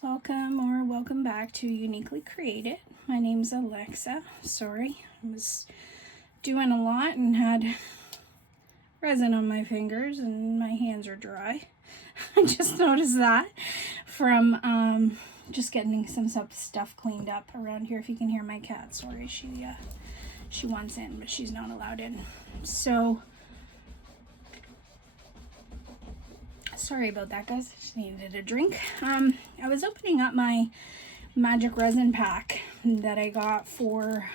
guys, welcome back to Uniquely Created. My name's Alexa. Sorry, I was doing a lot and had resin on my fingers and my hands are dry. I just noticed that from just getting some stuff cleaned up around here. If you can hear my cat, sorry, she wants in, but she's not allowed in. So sorry about that, guys. I just needed a drink. I was opening up my magic resin pack that I got for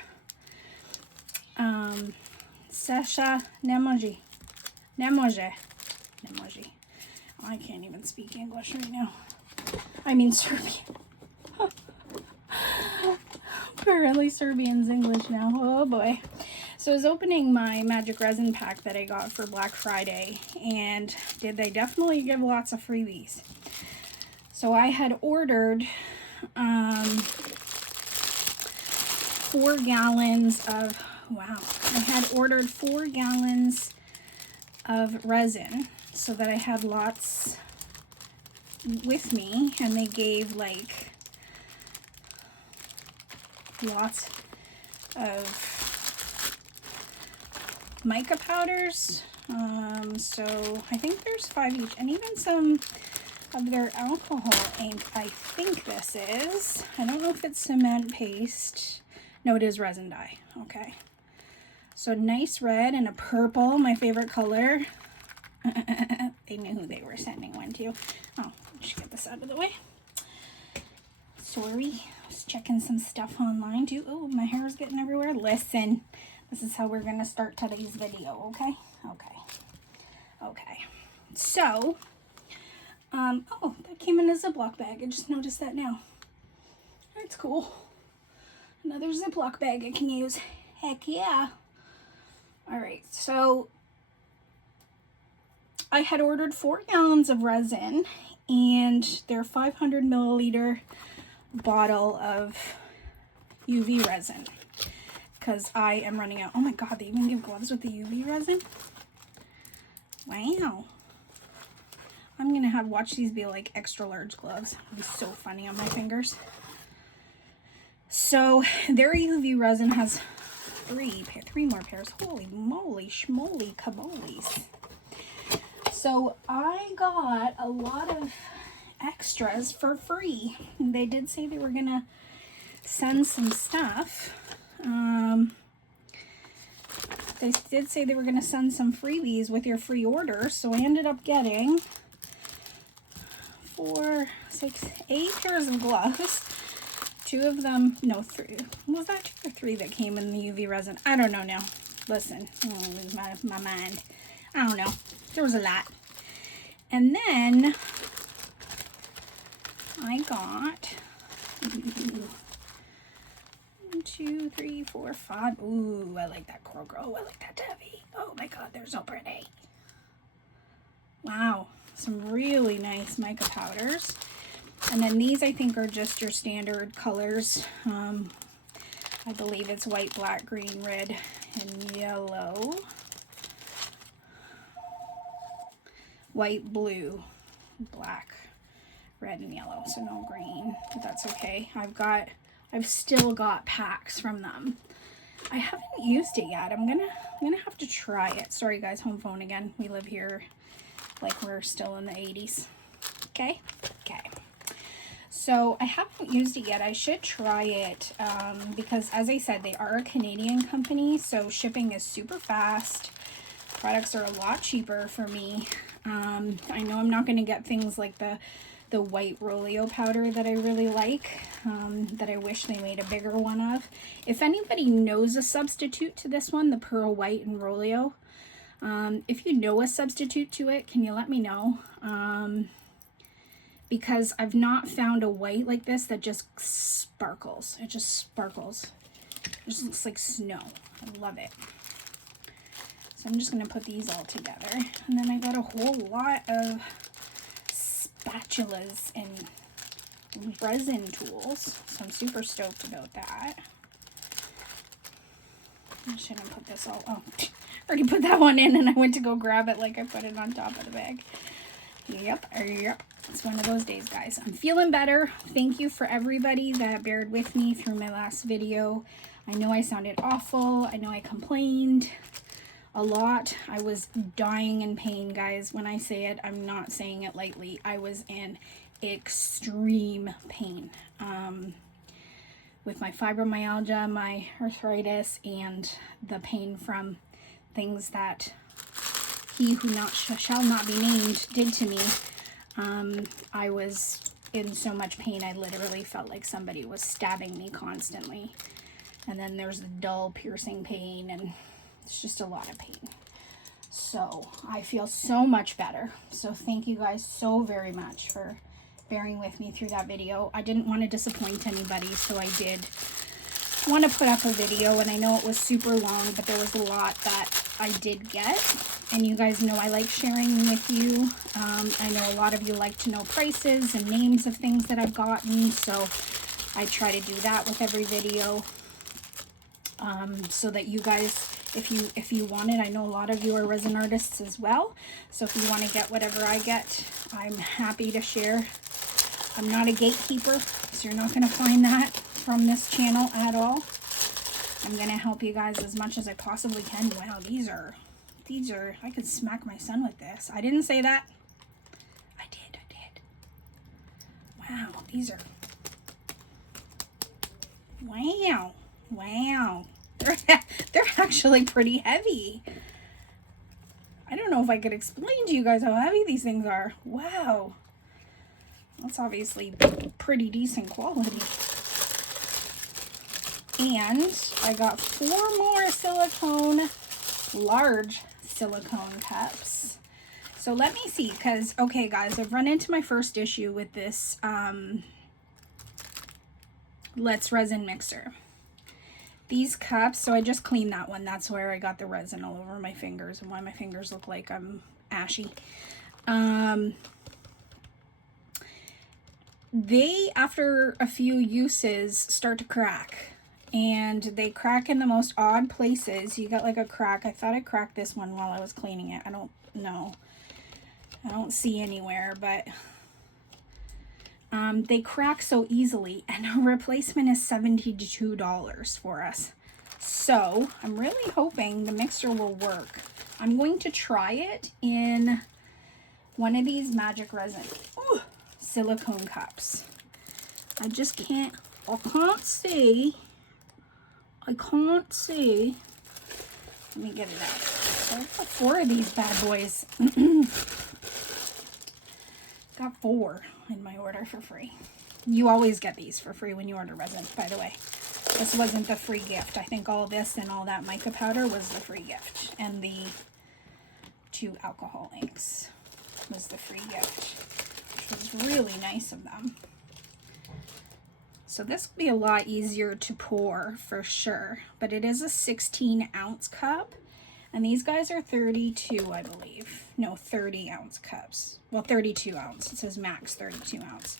Sasha Nemoji. I can't even speak English right now. I mean Serbian. Apparently Serbian's English now. Oh boy. So I was opening my magic resin pack that I got for Black Friday, and they definitely give lots of freebies. So I had ordered 4 gallons of, I had ordered 4 gallons of resin so that I had lots with me, and they gave like lots of mica powders, so I think there's 5 each, and even some of their alcohol ink. I think this is, I don't know if it's cement paste. No, it is resin dye. Okay, so nice red and a purple, my favorite color. They knew who they were sending one to. Oh, just get this out of the way. Sorry, I was checking some stuff online too. Oh, my hair is getting everywhere. Listen, this is how we're going to start today's video, okay? Okay. So, oh, that came in a Ziploc bag. I just noticed that now. That's cool. Another Ziploc bag I can use. Heck yeah. All right, so I had ordered 4 gallons of resin and their 500 milliliter bottle of UV resin, because I am running out. Oh my god, they even give gloves with the UV resin? Wow. I'm gonna watch these be like extra large gloves. It'll be so funny on my fingers. So their UV resin has 3 more pairs. Holy moly schmoly kabolies. So I got a lot of extras for free. They did say they were gonna send some stuff. They did say they were going to send some freebies with your free order, so I ended up getting 4, 6, 8 pairs of gloves. 2 of them, no, 3. Was that 2 or 3 that came in the UV resin? I don't know now. Listen, my mind. I don't know. There was a lot. And then I got 1, 2, 3, 4, 5. Ooh, I like that coral girl. Oh, I like that Debbie. Oh my god, they're so pretty. Wow, some really nice mica powders. And then these I think are just your standard colors. I believe it's white, black, green, red, and yellow. White, blue, black, red, and yellow. So no green, but that's okay. I've still got packs from them. I haven't used it yet. I'm gonna have to try it. Sorry guys, home phone again. We live here like we're still in the 80s. Okay. So I haven't used it yet. I should try it because, as I said, they are a Canadian company, so shipping is super fast. Products are a lot cheaper for me. I know I'm not going to get things like the white Roleo powder that I really like, that I wish they made a bigger one of. If anybody knows a substitute to this one, the Pearl White and Roleo, if you know a substitute to it, can you let me know? Because I've not found a white like this that just sparkles. It just sparkles. It just looks like snow. I love it. So I'm just going to put these all together. And then I got a whole lot of spatulas and resin tools. So I'm super stoked about that. I shouldn't put this all, oh, I already put that one in and I went to go grab it like I put it on top of the bag. Yep. It's one of those days, guys. I'm feeling better. Thank you for everybody that bared with me through my last video. I know I sounded awful. I know I complained a lot. I was dying in pain, guys. When I say it, I'm not saying it lightly. I was in extreme pain with my fibromyalgia, my arthritis, and the pain from things that he who shall not be named did to me. I was in so much pain, I literally felt like somebody was stabbing me constantly. And then there's the dull piercing pain, and it's just a lot of pain. So I feel so much better. So thank you guys so very much for bearing with me through that video. I didn't want to disappoint anybody, so I did want to put up a video, and I know it was super long, but there was a lot that I did get, and you guys know I like sharing with you. I know a lot of you like to know prices and names of things that I've gotten, so I try to do that with every video, so that you guys, if you want it, I know a lot of you are resin artists as well, so if you want to get whatever I get, I'm happy to share. I'm not a gatekeeper, so you're not going to find that from this channel at all. I'm going to help you guys as much as I possibly can. Wow, these are, I could smack my son with this. I didn't say that. I did. Wow, these are, wow. They're actually pretty heavy. I don't know if I could explain to you guys how heavy these things are. Wow. That's obviously pretty decent quality. And I got 4 more silicone, large silicone cups. So let me see, because, okay guys, I've run into my first issue with this Let's Resin mixer. These cups, so I just cleaned that one. That's where I got the resin all over my fingers and why my fingers look like I'm ashy. They, after a few uses, start to crack. And they crack in the most odd places. You got like a crack. I thought I cracked this one while I was cleaning it. I don't know. I don't see anywhere, but they crack so easily. And a replacement is $72 for us. So I'm really hoping the mixer will work. I'm going to try it in one of these magic resin silicone cups. I just can't, I can't see. Let me get it out. So I've got 4 of these bad boys. Got 4 in my order for free. You always get these for free when you order resin, by the way. This wasn't the free gift. I think all this and all that mica powder was the free gift. And the 2 alcohol inks was the free gift, which was really nice of them. So this will be a lot easier to pour for sure, but it is a 16-ounce cup, and these guys are 32, I believe. No, 30-ounce cups. Well, 32 ounce. It says max 32 ounce.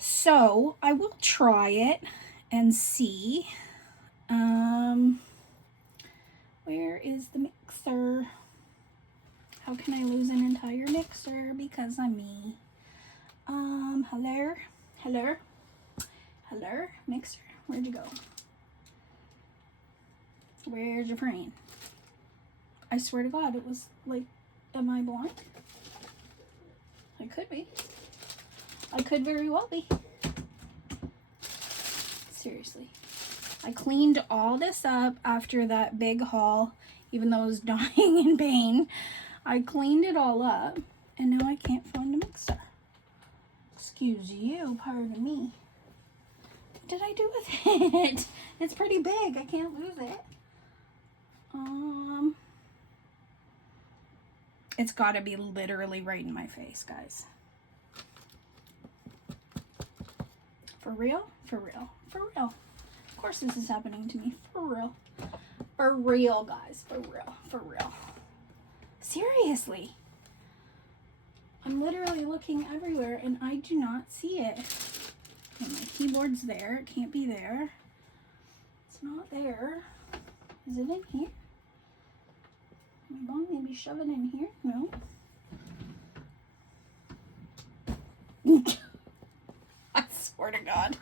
So I will try it and see. Where is the mixer? How can I lose an entire mixer? Because I'm me. Hello, mixer, where'd you go? Where's your brain? I swear to God, it was like, am I blind? I could be. I could very well be. Seriously. I cleaned all this up after that big haul, even though I was dying in pain. I cleaned it all up, and now I can't find a mixer. Excuse you, pardon me. What did I do with it? It's pretty big. I can't lose it. It's got to be literally right in my face, guys. For real? For real. For real. Of course this is happening to me. For real. For real, guys. For real. For real. Seriously. I'm literally looking everywhere and I do not see it. Okay, my keyboard's there. It can't be there. It's not there. Is it in here? My mom maybe shove it in here? No. I swear to God.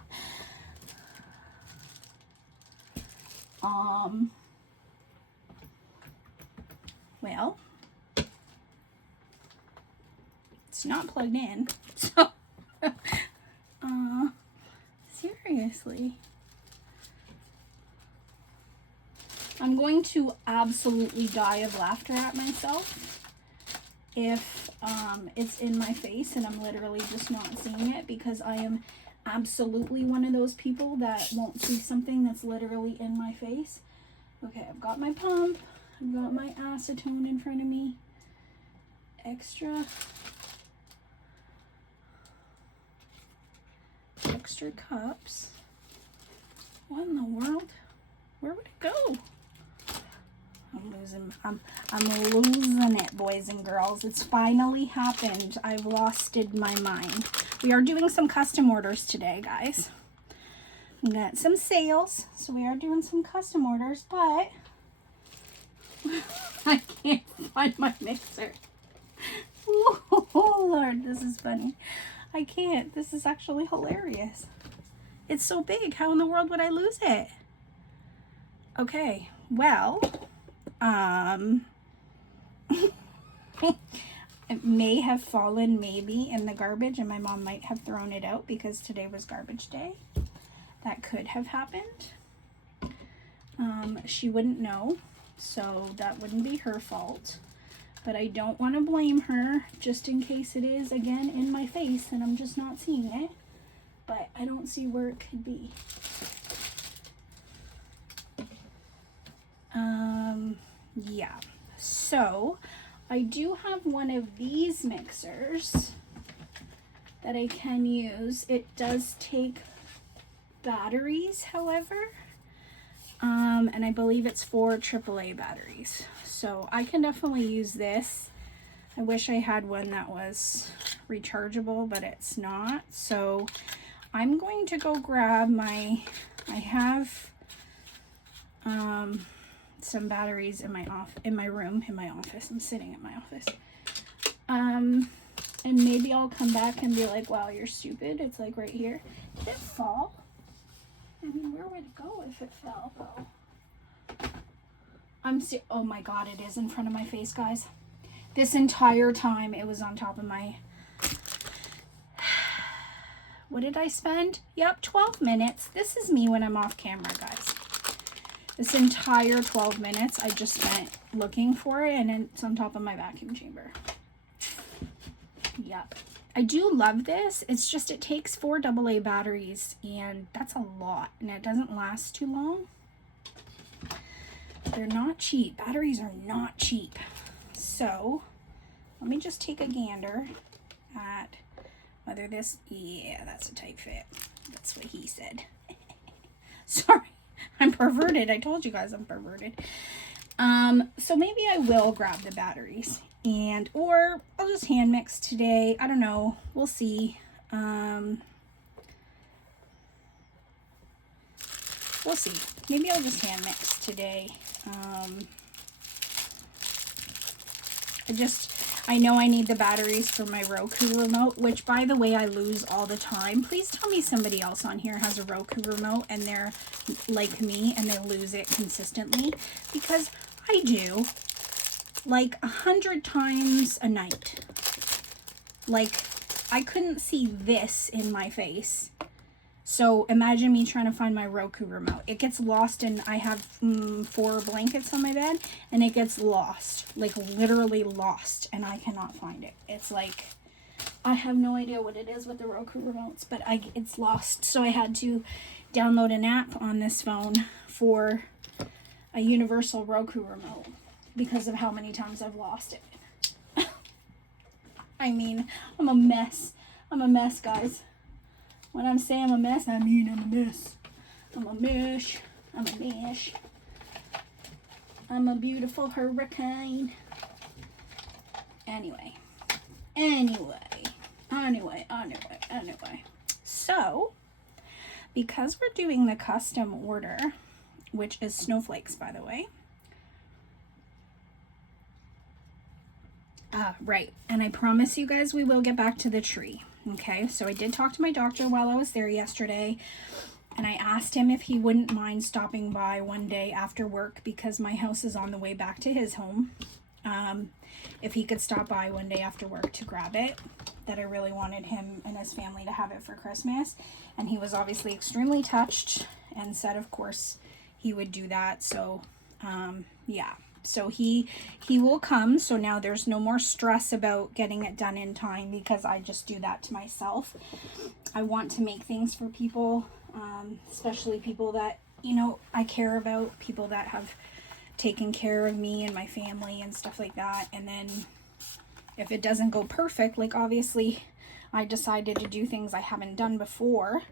Well, it's not plugged in, so, seriously. I'm going to absolutely die of laughter at myself if it's in my face and I'm literally just not seeing it, because I am absolutely one of those people that won't see something that's literally in my face. Okay, I've got my pump, I've got my acetone in front of me, extra cups. What in the world? Where would it go? I'm losing it, boys and girls. It's finally happened. I've losted my mind. We are doing some custom orders today, guys. We got some sales, so we are doing some custom orders, but I can't find my mixer. Oh, Lord, this is funny. I can't. This is actually hilarious. It's so big. How in the world would I lose it? Okay, well, it may have fallen maybe in the garbage, and my mom might have thrown it out because today was garbage day. That could have happened. She wouldn't know, so that wouldn't be her fault. But I don't want to blame her, just in case it is again in my face and I'm just not seeing it. But I don't see where it could be. Yeah, so I do have one of these mixers that I can use. It does take batteries, however, and I believe it's 4 AAA batteries, so I can definitely use this. I wish I had one that was rechargeable, but it's not. So I'm going to go grab I have some batteries in my office. I'm sitting at my office. And maybe I'll come back and be like, wow, you're stupid. It's like right here. Did it fall? I mean, where would it go if it fell though? Oh my God, it is in front of my face, guys. This entire time it was on top of my, what did I spend? Yep, 12 minutes. This is me when I'm off camera, guys. This entire 12 minutes I just spent looking for it, and it's on top of my vacuum chamber. Yep. I do love this. It's just it takes 4 AA batteries, and that's a lot, and it doesn't last too long. They're not cheap. Batteries are not cheap. So let me just take a gander at whether this, yeah, that's a tight fit. That's what he said. Sorry. I'm perverted. I told you guys I'm perverted. So maybe I will grab the batteries, or I'll just hand mix today. I don't know. We'll see. We'll see. Maybe I'll just hand mix today. I know I need the batteries for my Roku remote, which, by the way, I lose all the time. Please tell me somebody else on here has a Roku remote and they're like me and they lose it consistently, because I do like 100 times a night. Like, I couldn't see this in my face. So imagine me trying to find my Roku remote. It gets lost, and I have 4 blankets on my bed, and it gets lost, like literally lost, and I cannot find it. It's like, I have no idea what it is with the Roku remotes, but it's lost. So I had to download an app on this phone for a universal Roku remote because of how many times I've lost it. I mean, I'm a mess. I'm a mess, guys. When I'm saying I'm a mess, I mean I'm a mess. I'm a mesh. I'm a mesh. I'm a beautiful hurricane. Anyway. So, because we're doing the custom order, which is Snowflakes, by the way. Right. And I promise you guys we will get back to the tree. Okay, so I did talk to my doctor while I was there yesterday, and I asked him if he wouldn't mind stopping by one day after work because my house is on the way back to his home. If he could stop by one day after work to grab it, that I really wanted him and his family to have it for Christmas. And he was obviously extremely touched and said, of course, he would do that. So, yeah. So he will come. So now there's no more stress about getting it done in time because I just do that to myself. I want to make things for people, especially people that, you know, I care about, people that have taken care of me and my family and stuff like that. And then if it doesn't go perfect, like obviously I decided to do things I haven't done before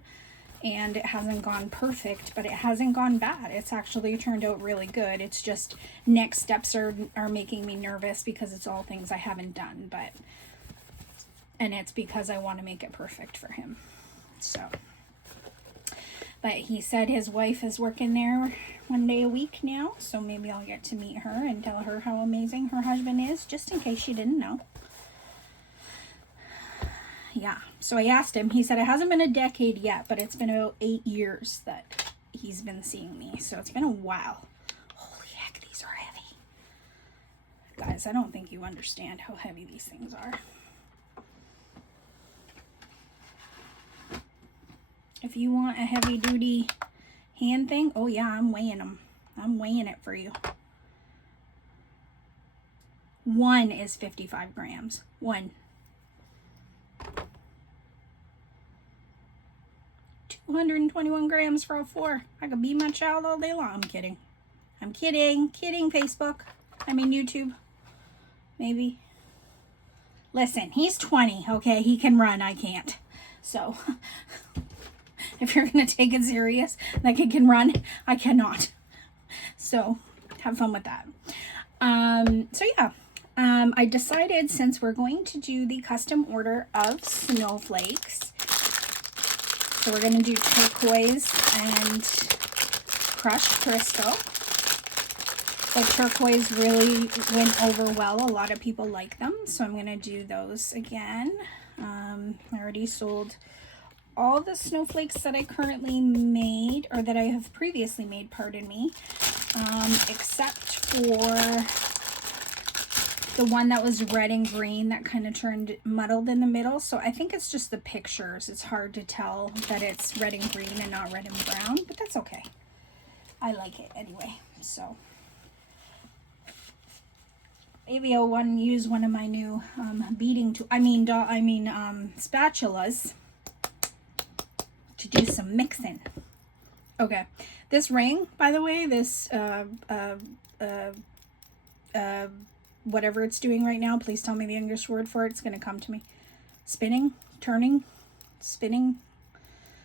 and it hasn't gone perfect, but it hasn't gone bad. It's actually turned out really good. It's just next steps are making me nervous because it's all things I haven't done, and it's because I want to make it perfect for him. So, but he said his wife is working there one day a week now, so maybe I'll get to meet her and tell her how amazing her husband is, just in case she didn't know. Yeah, so I asked him, he said it hasn't been a decade yet, but it's been about 8 years that he's been seeing me, so it's been a while. Holy heck, these are heavy. Guys, I don't think you understand how heavy these things are. If you want a heavy duty hand thing, oh yeah, I'm weighing them. I'm weighing it for you. One is 55 grams. One. 221 grams for a 4. I could be my child all day long. I'm kidding. I'm kidding. Kidding, Facebook. I mean, YouTube. Maybe. Listen, he's 20, okay? He can run. I can't. So, if you're going to take it serious, like he can run, I cannot. So, have fun with that. So yeah. I decided since we're going to do the custom order of snowflakes, so we're going to do turquoise and crushed crystal. The turquoise really went over well. A lot of people like them, so I'm going to do those again. I already sold all the snowflakes that I currently made, or that I have previously made, pardon me, except for the one that was red and green that kind of turned muddled in the middle. So I think it's just the pictures. It's hard to tell that it's red and green and not red and brown, but that's okay. I like it anyway. So maybe I'll use one of my new spatulas to do some mixing. Okay, this ring, by the way, this whatever it's doing right now, please tell me the English word for it. It's going to come to me. Spinning, turning, spinning,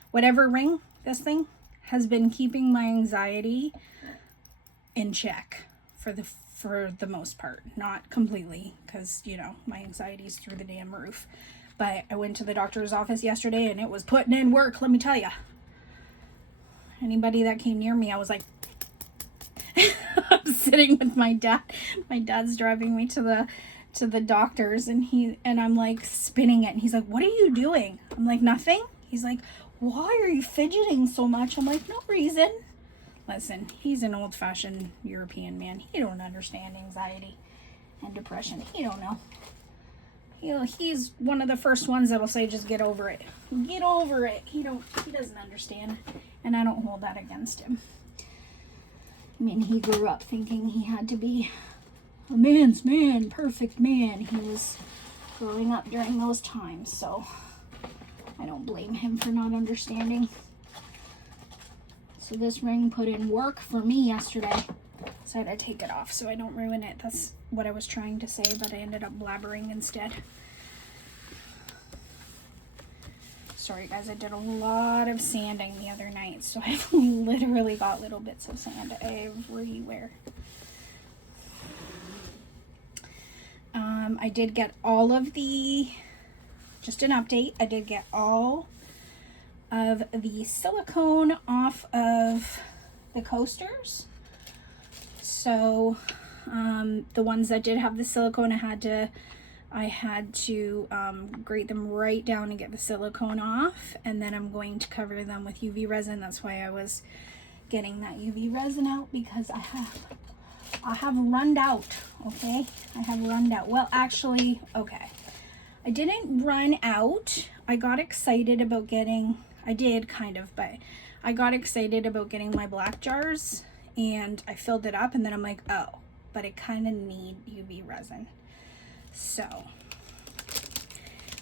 whatever ring, this thing has been keeping my anxiety in check for the most part. Not completely, because, you know, my anxiety's through the damn roof. But I went to the doctor's office yesterday and it was putting in work, let me tell you. Anybody that came near me, I was like, I'm sitting with my dad. My dad's driving me to the doctor's, and I'm like spinning it, and he's like, "What are you doing?" I'm like, "Nothing." He's like, "Why are you fidgeting so much?" I'm like, "No reason." Listen, he's an old-fashioned European man. He don't understand anxiety and depression. He don't know. He's one of the first ones that'll say, "Just get over it. Get over it." He doesn't understand, and I don't hold that against him. I mean, he grew up thinking he had to be a man's man, perfect man. He was growing up during those times, so I don't blame him for not understanding. So this ring put in work for me yesterday, so I had to take it off so I don't ruin it. That's what I was trying to say, but I ended up blabbering instead. Sorry guys, I did a lot of sanding the other night, so I've literally got little bits of sand everywhere. I did get all of just an update, I did get all of the silicone off of the coasters. So the ones that did have the silicone, I had to I had to grate them right down and get the silicone off, and then I'm going to cover them with UV resin. That's why I was getting that UV resin out, because I have run out. Okay, I have run out. Well, actually, okay, I didn't run out. I got excited about getting, I did kind of, but I got excited about getting my black jars, and I filled it up, and then I'm like, oh, but I kind of need UV resin. So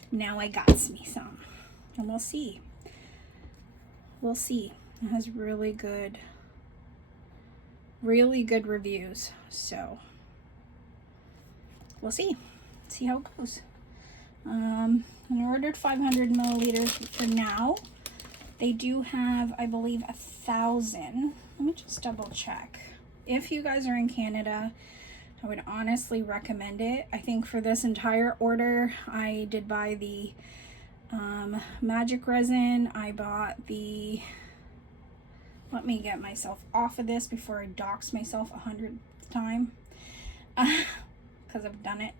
now I got me some, and we'll see. We'll see. It has really good reviews. So we'll see how it goes. I ordered 500 milliliters for now. They do have, I believe, 1,000. Let me just double check. If you guys are in Canada, I would honestly recommend it. I think for this entire order, I did buy the magic resin. I bought the, let me get myself off of this before I dox myself 100th time. Because I've done it.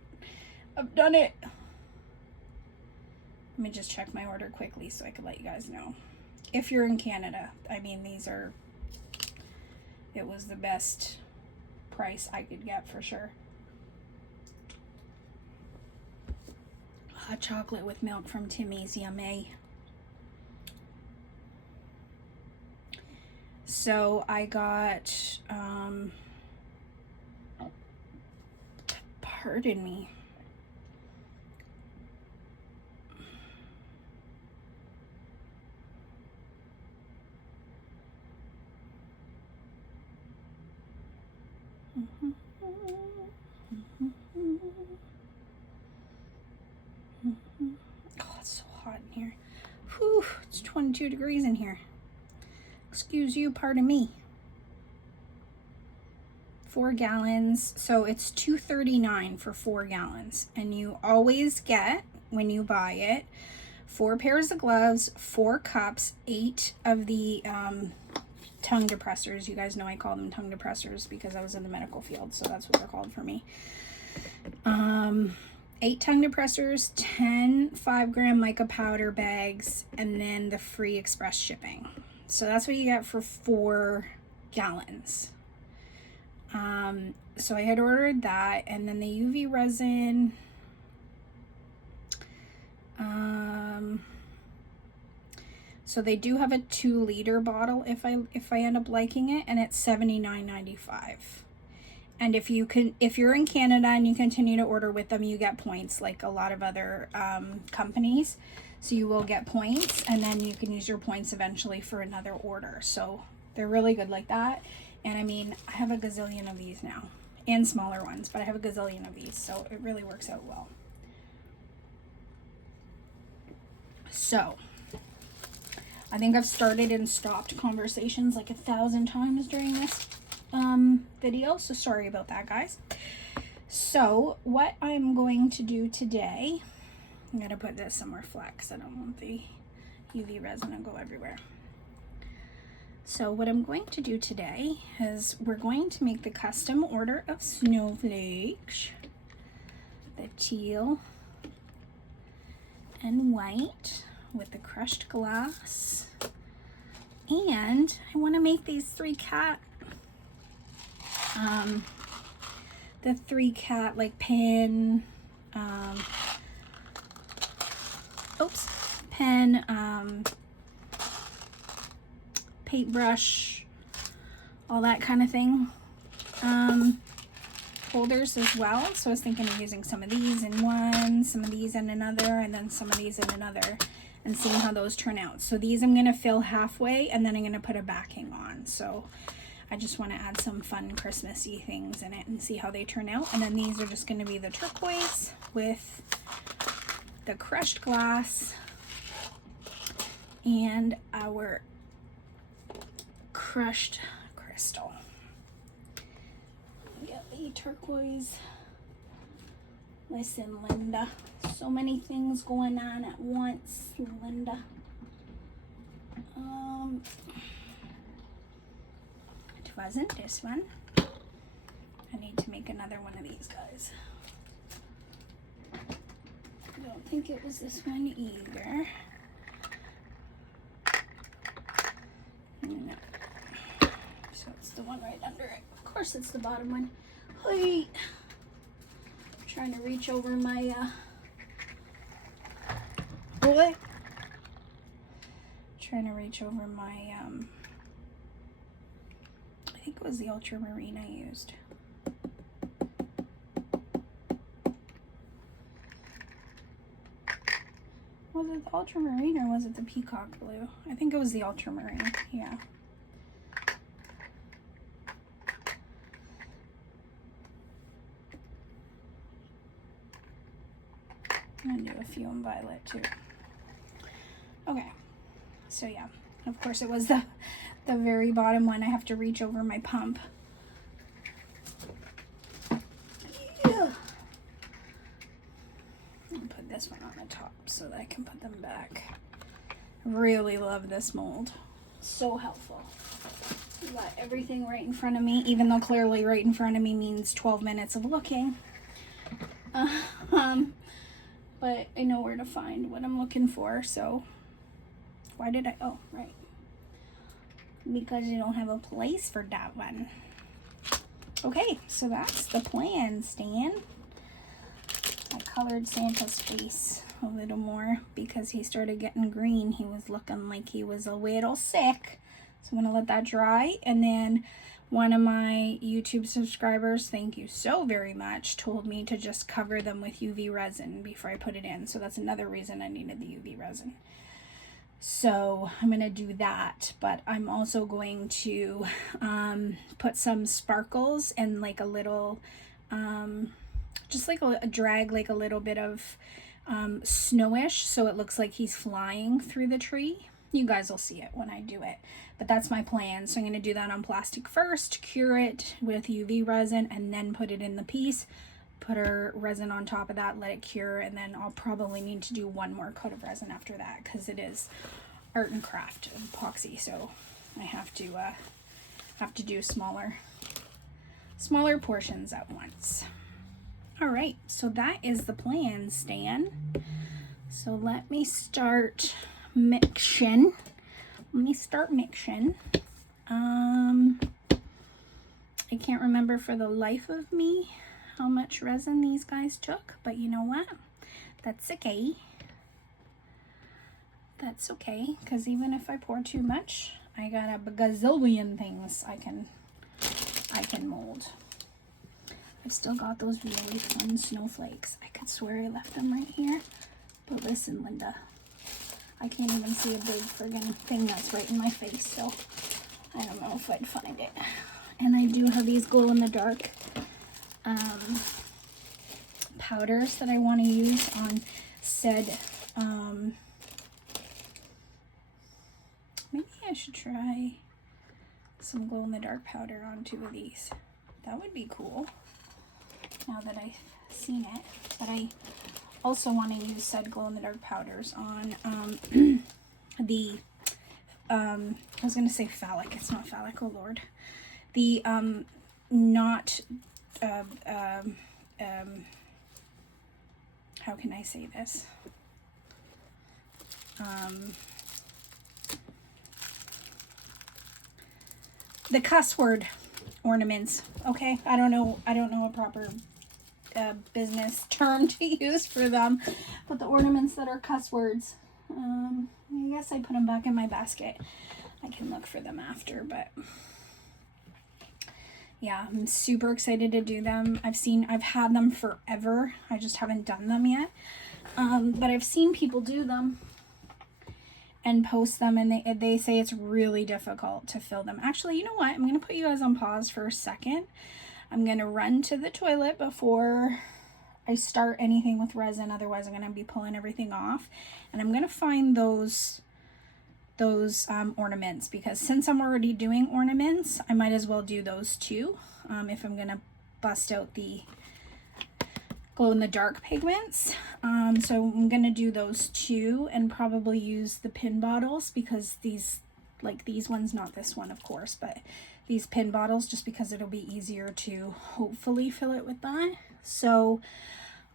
Let me just check my order quickly so I can let you guys know. If you're in Canada, I mean, these are, it was the best price I could get for sure. Hot chocolate with milk from Timmy's, yummy. So I got, pardon me. Oh, it's so hot in here. Whew, it's 22 degrees in here. Excuse you, pardon me. 4 gallons, so it's $2.39 for 4 gallons, and you always get, when you buy it, 4 pairs of gloves, 4 cups, 8 of the tongue depressors. You guys know I call them tongue depressors because I was in the medical field, so that's what they're called for me. 8 tongue depressors, 10 5-gram mica powder bags, and then the free express shipping. So that's what you get for 4 gallons. So I had ordered that, and then the UV resin, so they do have a 2-liter bottle if I end up liking it, and it's $79.95. And if you're in Canada and you continue to order with them, you get points like a lot of other companies. So you will get points, and then you can use your points eventually for another order. So they're really good like that. And I mean, I have a gazillion of these now, and smaller ones, but I have a gazillion of these, so it really works out well. So I think I've started and stopped conversations like 1,000 times during this video, so sorry about that, guys. So what I'm going to do today, I'm gonna put this somewhere flat because I don't want the UV resin to go everywhere. So what I'm going to do today is we're going to make the custom order of snowflakes, the teal and white with the crushed glass, and I want to make these 3 cat the 3 cat like pen, paintbrush, all that kind of thing, holders as well. So I was thinking of using some of these in one, some of these in another, and then some of these in another, and seeing how those turn out. So these I'm going to fill halfway, and then I'm going to put a backing on. So I just want to add some fun Christmassy things in it and see how they turn out. And then these are just going to be the turquoise with the crushed glass and our crushed crystal. Get the turquoise. Listen, Linda, so many things going on at once, Linda. It wasn't this one. I need to make another one of these guys. don't think it was this one either. No. So it's the one right under it. Of course it's the bottom one. Hey. I'm trying to reach over my trying to reach over my I think it was the ultramarine I used. Was it the ultramarine or was it the peacock blue? I think it was the ultramarine, yeah. I'm gonna do a few in violet too. Okay, so yeah, of course it was the very bottom one. I have to reach over my pump. Yeah. I'll put this one on the top so that I can put them back. Really love this mold. So helpful. You got everything right in front of me, even though clearly right in front of me means 12 minutes of looking. But I know where to find what I'm looking for, so why did I, oh, right. Because you don't have a place for that one. Okay, so that's the plan, Stan. I colored Santa's face a little more because he started getting green. He was looking like he was a little sick. So I'm gonna let that dry. And then one of my YouTube subscribers, thank you so very much, told me to just cover them with UV resin before I put it in. So that's another reason I needed the UV resin. So I'm going to do that, but I'm also going to put some sparkles and like a little, just like a drag, like a little bit of snowish, so it looks like he's flying through the tree. You guys will see it when I do it, but that's my plan. So I'm going to do that on plastic first, cure it with UV resin, and then put it in the piece. Put our resin on top of that, let it cure, and then I'll probably need to do one more coat of resin after that because it is art and craft epoxy, so I have to do smaller portions at once. All right, so that is the plan, Stan. So let me start mixing. I can't remember for the life of me how much resin these guys took, but you know what? That's okay. That's okay, because even if I pour too much, I got a gazillion things I can mold. I've still got those really fun snowflakes. I could swear I left them right here. But listen, Linda, I can't even see a big friggin' thing that's right in my face, so I don't know if I'd find it. And I do have these glow-in-the-dark powders that I want to use on said, maybe I should try some glow-in-the-dark powder on 2 of these. That would be cool, now that I've seen it. But I also want to use said glow-in-the-dark powders on the, I was going to say phallic, it's not phallic, oh lord. The, not, how can I say this? The cuss word ornaments. Okay, I don't know a proper business term to use for them, but the ornaments that are cuss words. I guess I put them back in my basket. I can look for them after, but yeah, I'm super excited to do them. I've had them forever. I just haven't done them yet. But I've seen people do them and post them, and they say it's really difficult to fill them. Actually, you know what? I'm going to put you guys on pause for a second. I'm going to run to the toilet before I start anything with resin. Otherwise, I'm going to be pulling everything off. And I'm going to find those ornaments, because since I'm already doing ornaments, I might as well do those too. If I'm going to bust out the glow-in-the-dark pigments. So I'm going to do those too, and probably use the pin bottles, because these ones, not this one of course, but these pin bottles, just because it'll be easier to hopefully fill it with that. So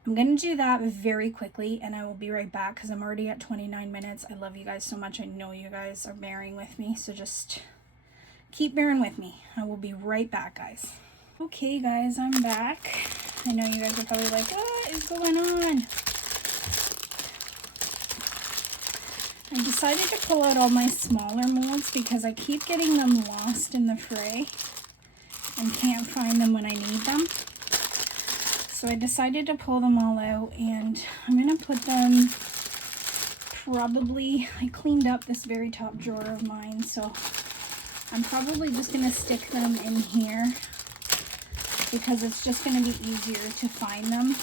I'm going to do that very quickly, and I will be right back because I'm already at 29 minutes. I love you guys so much. I know you guys are bearing with me, so just keep bearing with me. I will be right back, guys. Okay, guys, I'm back. I know you guys are probably like, what is going on? I decided to pull out all my smaller molds because I keep getting them lost in the fray and can't find them when I need them. So I decided to pull them all out, and I'm going to put them probably, I cleaned up this very top drawer of mine, so I'm probably just going to stick them in here because it's just going to be easier to find them,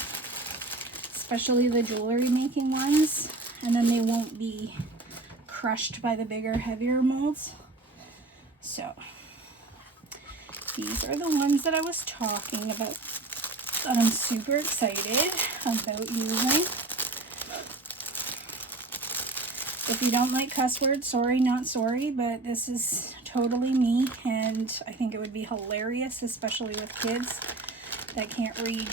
especially the jewelry making ones, and then they won't be crushed by the bigger, heavier molds. So these are the ones that I was talking about that I'm super excited about using. If you don't like cuss words, sorry, not sorry, but this is totally me, and I think it would be hilarious, especially with kids that can't read.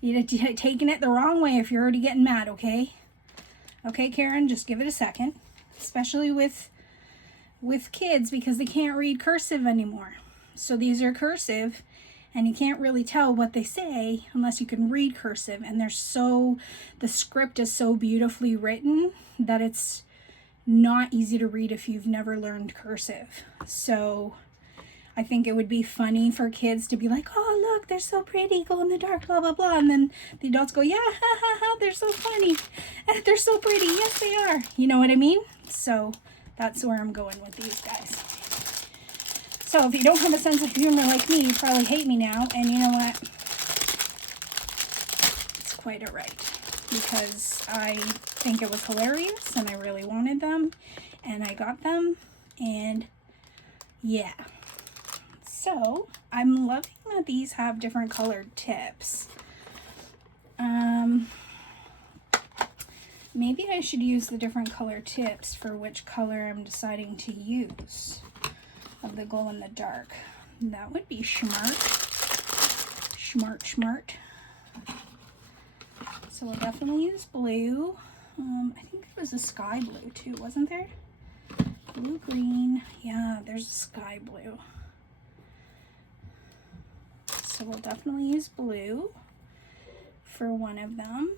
You're taking it the wrong way if you're already getting mad, okay? Okay, Karen, just give it a second. Especially with kids, because they can't read cursive anymore. So these are cursive, and you can't really tell what they say unless you can read cursive, and the script is so beautifully written that it's not easy to read if you've never learned cursive. So I think it would be funny for kids to be like, oh, look, they're so pretty, glow in the dark, blah, blah, blah. And then the adults go, yeah, ha, ha, ha, they're so funny. They're so pretty. Yes, they are. You know what I mean? So that's where I'm going with these guys. So if you don't have a sense of humor like me, you probably hate me now. And you know what? It's quite all right, because I think it was hilarious and I really wanted them, and I got them, and yeah. So I'm loving that these have different colored tips. Maybe I should use the different color tips for which color I'm deciding to use of the glow in the dark. That would be smart. Smart. So we'll definitely use blue. I think there was a sky blue too, wasn't there? Blue, green. Yeah, there's a sky blue. So we'll definitely use blue for one of them.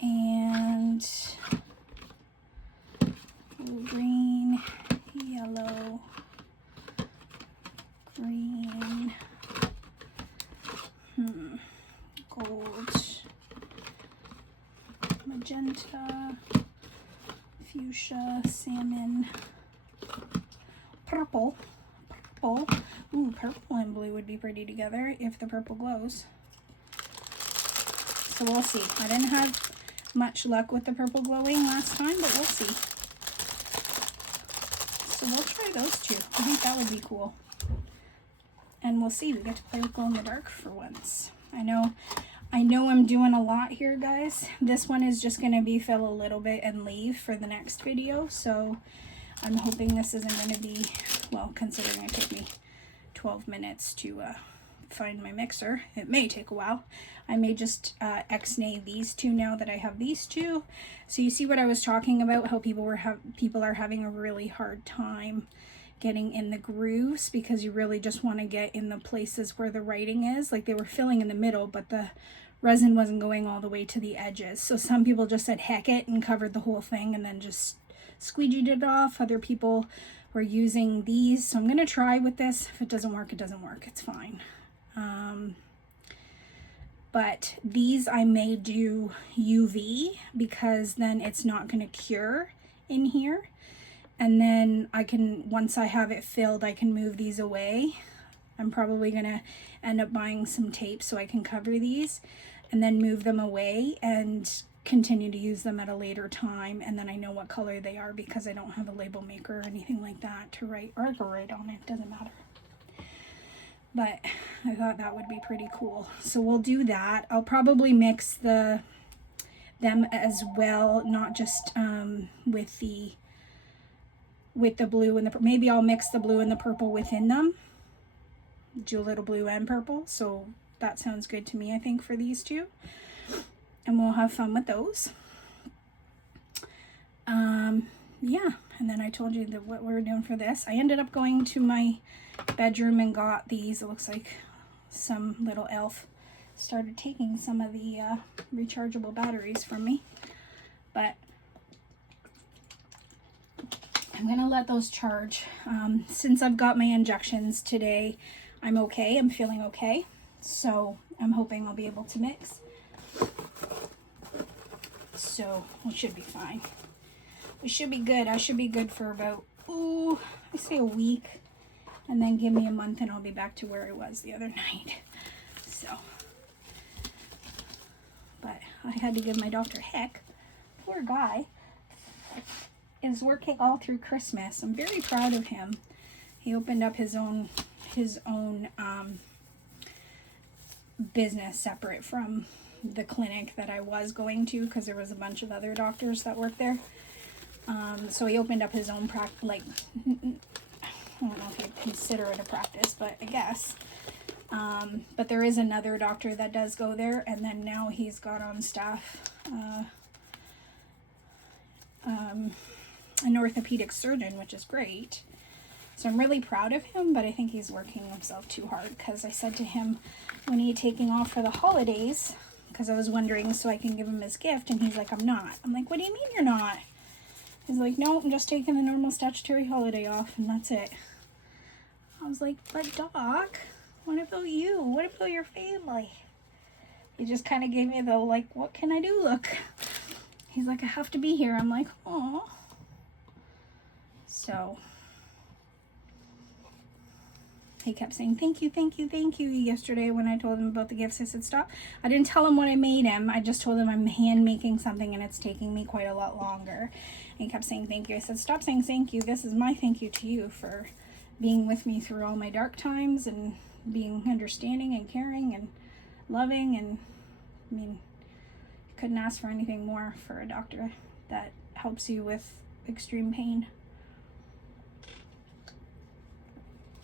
And blue, green, yellow, green, gold, magenta, fuchsia, salmon, purple. Ooh, purple and blue would be pretty together if the purple glows. So we'll see. I didn't have much luck with the purple glowing last time, but we'll see. So we'll try those two. I think that would be cool. And we'll see. We get to play with glow in the dark for once. I know I'm doing a lot here, guys. This one is just going to be fill a little bit and leave for the next video. So I'm hoping this isn't going to be, well, considering it took me 12 minutes to find my mixer. It may take a while. I may just X-nay these two now that I have these two. So you see what I was talking about, how people are having a really hard time getting in the grooves because you really just want to get in the places where the writing is. Like they were filling in the middle, but the resin wasn't going all the way to the edges. So some people just said heck it and covered the whole thing and then just squeegeed it off. Other people were using these. So I'm going to try with this. If it doesn't work, it doesn't work. It's fine. But these I may do UV because then it's not going to cure in here. And then I can, once I have it filled, I can move these away. I'm probably going to end up buying some tape so I can cover these and then move them away and continue to use them at a later time. And then I know what color they are because I don't have a label maker or anything like that to write or to write on it. Doesn't matter. But I thought that would be pretty cool. So we'll do that. I'll probably mix them as well, not just with the blue and the, maybe I'll mix the blue and the purple within them. Do a little blue and purple. So that sounds good to me, I think, for these two. And we'll have fun with those. Yeah, and then I told you that what we were doing for this. I ended up going to my bedroom and got these. It looks like some little elf started taking some of the rechargeable batteries from me. But I'm gonna let those charge. Since I've got my injections today, I'm okay. I'm feeling okay. So I'm hoping I'll be able to mix. So we should be fine. We should be good. I should be good for about, I say a week. And then give me a month and I'll be back to where I was the other night. So, but I had to give my doctor heck. Poor guy is working all through Christmas. I'm very proud of him. He opened up his own business separate from the clinic that I was going to, because there was a bunch of other doctors that worked there. So he opened up his own practice, like, I don't know if you'd consider it a practice, but I guess. But there is another doctor that does go there, and then now he's got on staff an orthopedic surgeon, which is great. So I'm really proud of him, but I think he's working himself too hard, because I said to him, when are you taking off for the holidays? Because I was wondering so I can give him his gift, and he's like, I'm not. I'm like, what do you mean you're not? He's like, no, I'm just taking the normal statutory holiday off, and that's it. I was like, but Doc, what about you? What about your family? He just kind of gave me the, like, what can I do look. He's like, I have to be here. I'm like, oh. So he kept saying, thank you, thank you, thank you. Yesterday when I told him about the gifts, I said, stop. I didn't tell him what I made him. I just told him I'm hand making something and it's taking me quite a lot longer. And he kept saying, thank you. I said, stop saying thank you. This is my thank you to you for being with me through all my dark times and being understanding and caring and loving. And I mean, you couldn't ask for anything more for a doctor that helps you with extreme pain.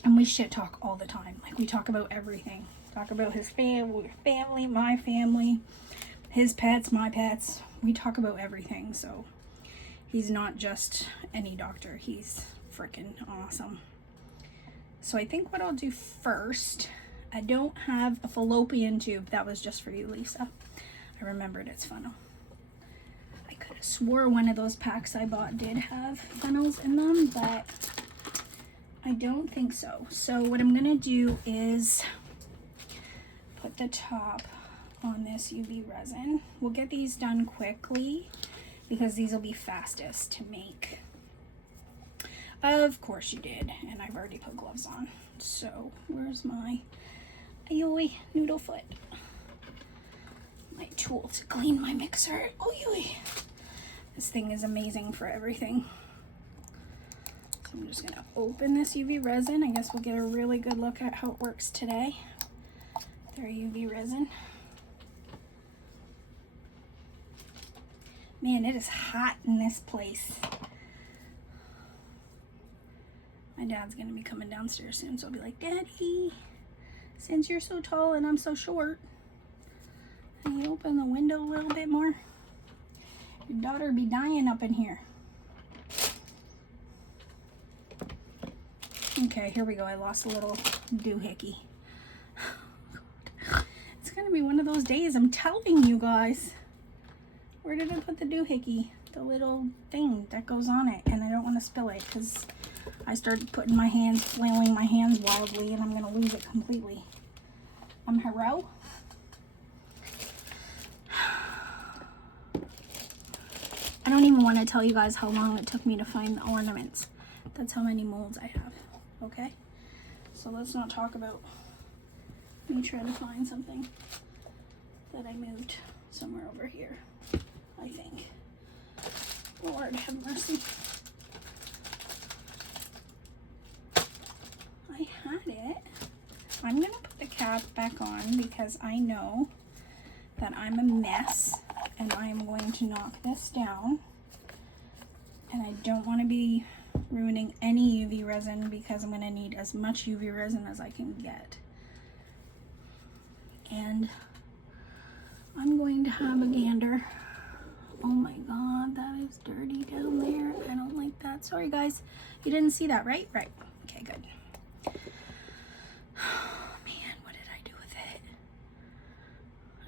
And we shit talk all the time. Like, we talk about everything. Talk about his family, my family, his pets, my pets. We talk about everything. So he's not just any doctor. He's freaking awesome. So I think what I'll do first, I don't have a fallopian tube. That was just for you, Lisa. I remembered it's funnel. I could have swore one of those packs I bought did have funnels in them, but I don't think so. So what I'm gonna do is put the top on this UV resin. We'll get these done quickly because these will be fastest to make. Of course you did, and I've already put gloves on. So where's my noodle foot? My tool to clean my mixer. This thing is amazing for everything. So I'm just gonna open this UV resin. I guess we'll get a really good look at how it works today. There, UV resin. Man, it is hot in this place. My dad's gonna be coming downstairs soon, so I'll be like, Daddy, since you're so tall and I'm so short, can you open the window a little bit more? Your daughter be dying up in here. Okay, here we go. I lost a little doohickey. It's gonna be one of those days, I'm telling you guys. Where did I put the doohickey? The little thing that goes on it, and I don't want to spill it because I started putting my hands, flailing my hands wildly, and I'm gonna lose it completely. Hello? I don't even want to tell you guys how long it took me to find the ornaments. That's how many molds I have. Okay, so let's not talk about me trying to find something that I moved somewhere over here, I think. Lord have mercy. I had it. I'm gonna put the cap back on because I know that I'm a mess and I am going to knock this down, and I don't want to be ruining any UV resin because I'm going to need as much UV resin as I can get. and I'm going to have a gander. Oh my god, that is dirty down there. I don't like that. Sorry guys, you didn't see that, right? Right. Okay, good. Oh man, what did I do with it?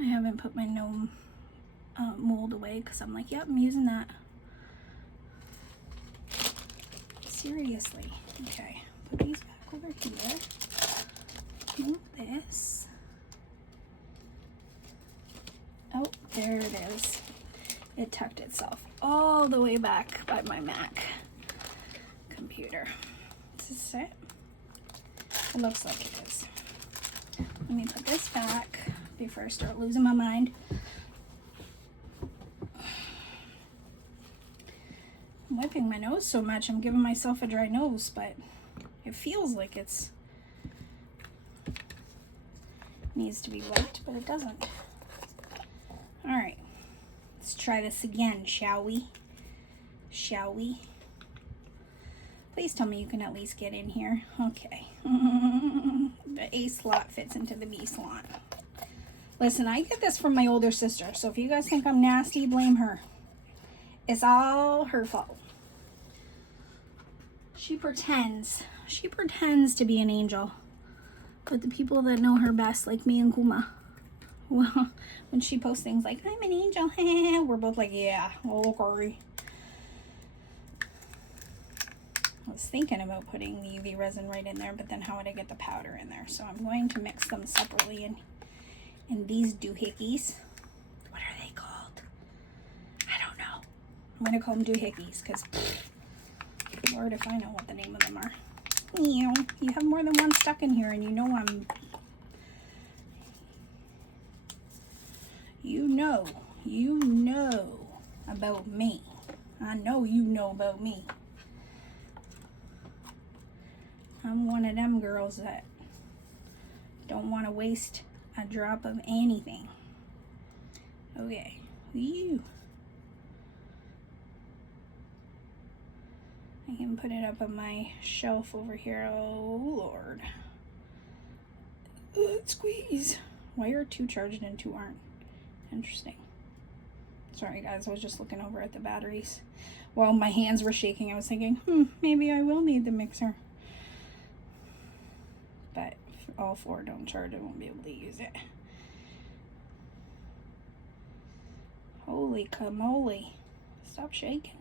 I haven't put my gnome mold away because I'm like, yep, I'm using that. Seriously. Okay, put these back over here. Move this. Oh, there it is. It tucked itself all the way back by my Mac computer. Is this it? It looks like it is. Let me put this back before I start losing my mind. I'm wiping my nose so much, I'm giving myself a dry nose, but it feels like it's needs to be wiped, but it doesn't. All right, let's try this again, shall we? Shall we? Please tell me you can at least get in here. Okay. The A slot fits into the B slot. Listen, I get this from my older sister, so if you guys think I'm nasty, blame her. It's all her fault. She pretends to be an angel. But the people that know her best, like me and Kuma, well, when she posts things like, I'm an angel, we're both like, yeah, okay. I was thinking about putting the UV resin right in there, but then how would I get the powder in there? So I'm going to mix them separately in these doohickeys. What are they called? I don't know. I'm going to call them doohickeys because, Lord, if I know what the name of them are. You have more than one stuck in here, and you know about me. I know you know about me. I'm one of them girls that don't want to waste a drop of anything. Okay. I can put it up on my shelf over here. Oh, Lord. Squeeze. Why are 2 charged and 2 aren't? Interesting. Sorry, guys. I was just looking over at the batteries. While my hands were shaking, I was thinking, maybe I will need the mixer. But if all 4 don't charge, I won't be able to use it. Holy camole. Stop shaking.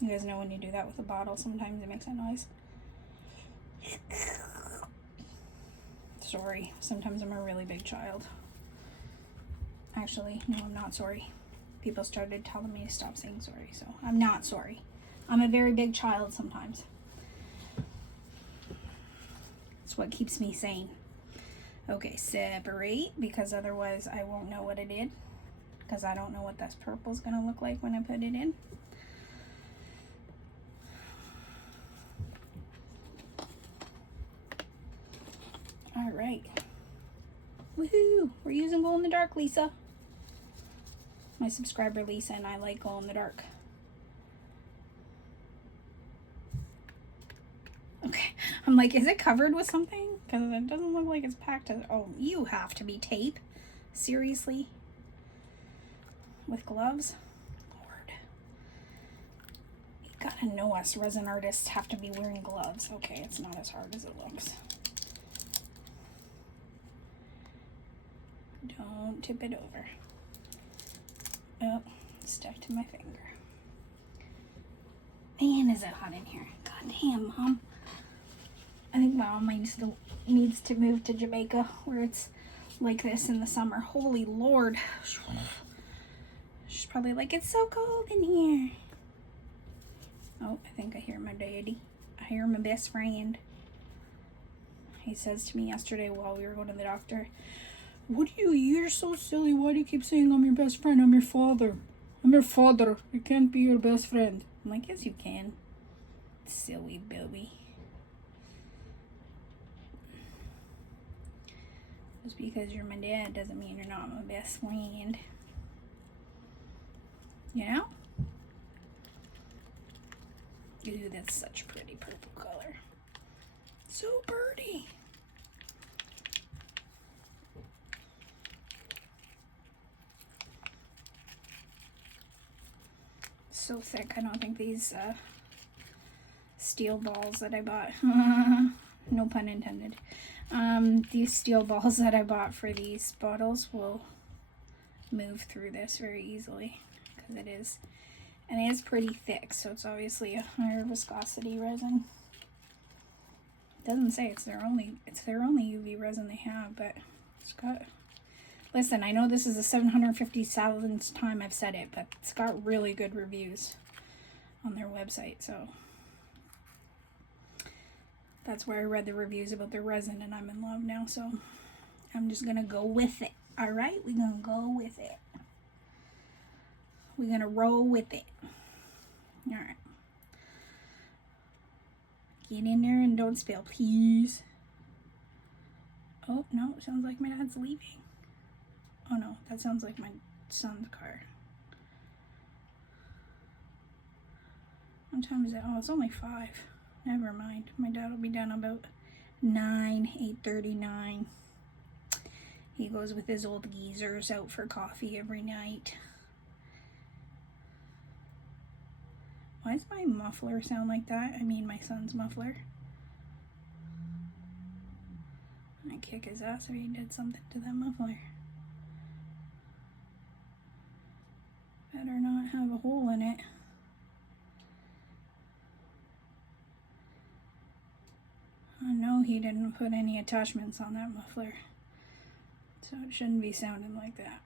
You guys know when you do that with a bottle, sometimes it makes a noise. Sorry, sometimes I'm a really big child. Actually, no, I'm not sorry. People started telling me to stop saying sorry, so I'm not sorry. I'm a very big child sometimes. It's what keeps me sane. Okay, separate, because otherwise I won't know what it did. Because I don't know what this purple's gonna look like when I put it in. All right. Woohoo! We're using glow in the dark, Lisa. My subscriber Lisa and I like glow in the dark. Okay, I'm like, is it covered with something? Because it doesn't look like it's packed. Oh, you have to be tape. Seriously? With gloves? Lord. You gotta know us resin artists have to be wearing gloves. Okay, it's not as hard as it looks. Don't tip it over. Oh, stuck to my finger. Man, is it hot in here. God damn, Mom. I think Mom needs to move to Jamaica where it's like this in the summer. Holy Lord. She's probably like, it's so cold in here. Oh, I think I hear my daddy. I hear my best friend. He says to me yesterday while we were going to the doctor, you're so silly. Why do you keep saying I'm your best friend? I'm your father. I'm your father. I can't be your best friend. I'm like, yes, you can. Silly baby. Just because you're my dad doesn't mean you're not my best friend. You know? Ooh, that's such a pretty purple color. So pretty. so thick. I don't think these steel balls that I bought, no pun intended, these steel balls that I bought for these bottles will move through this very easily, because it is, and it is pretty thick, so it's obviously a higher viscosity resin. It doesn't say it's their only UV resin they have, but it's got, listen, I know this is the 750,000th time I've said it, but it's got really good reviews on their website, so that's where I read the reviews about their resin, and I'm in love now, so I'm just gonna go with it. All right, we're gonna go with it. We're gonna roll with it. All right. Get in there and don't spill, please. Oh, no, it sounds like my dad's leaving. Oh, no, that sounds like my son's car. What time is it? Oh, it's only 5. Never mind. My dad will be done about 8:39. He goes with his old geezers out for coffee every night. Why does my muffler sound like that? I mean, my son's muffler. I'd kick his ass if he did something to that muffler. Better not have a hole in it. I know he didn't put any attachments on that muffler, so it shouldn't be sounding like that.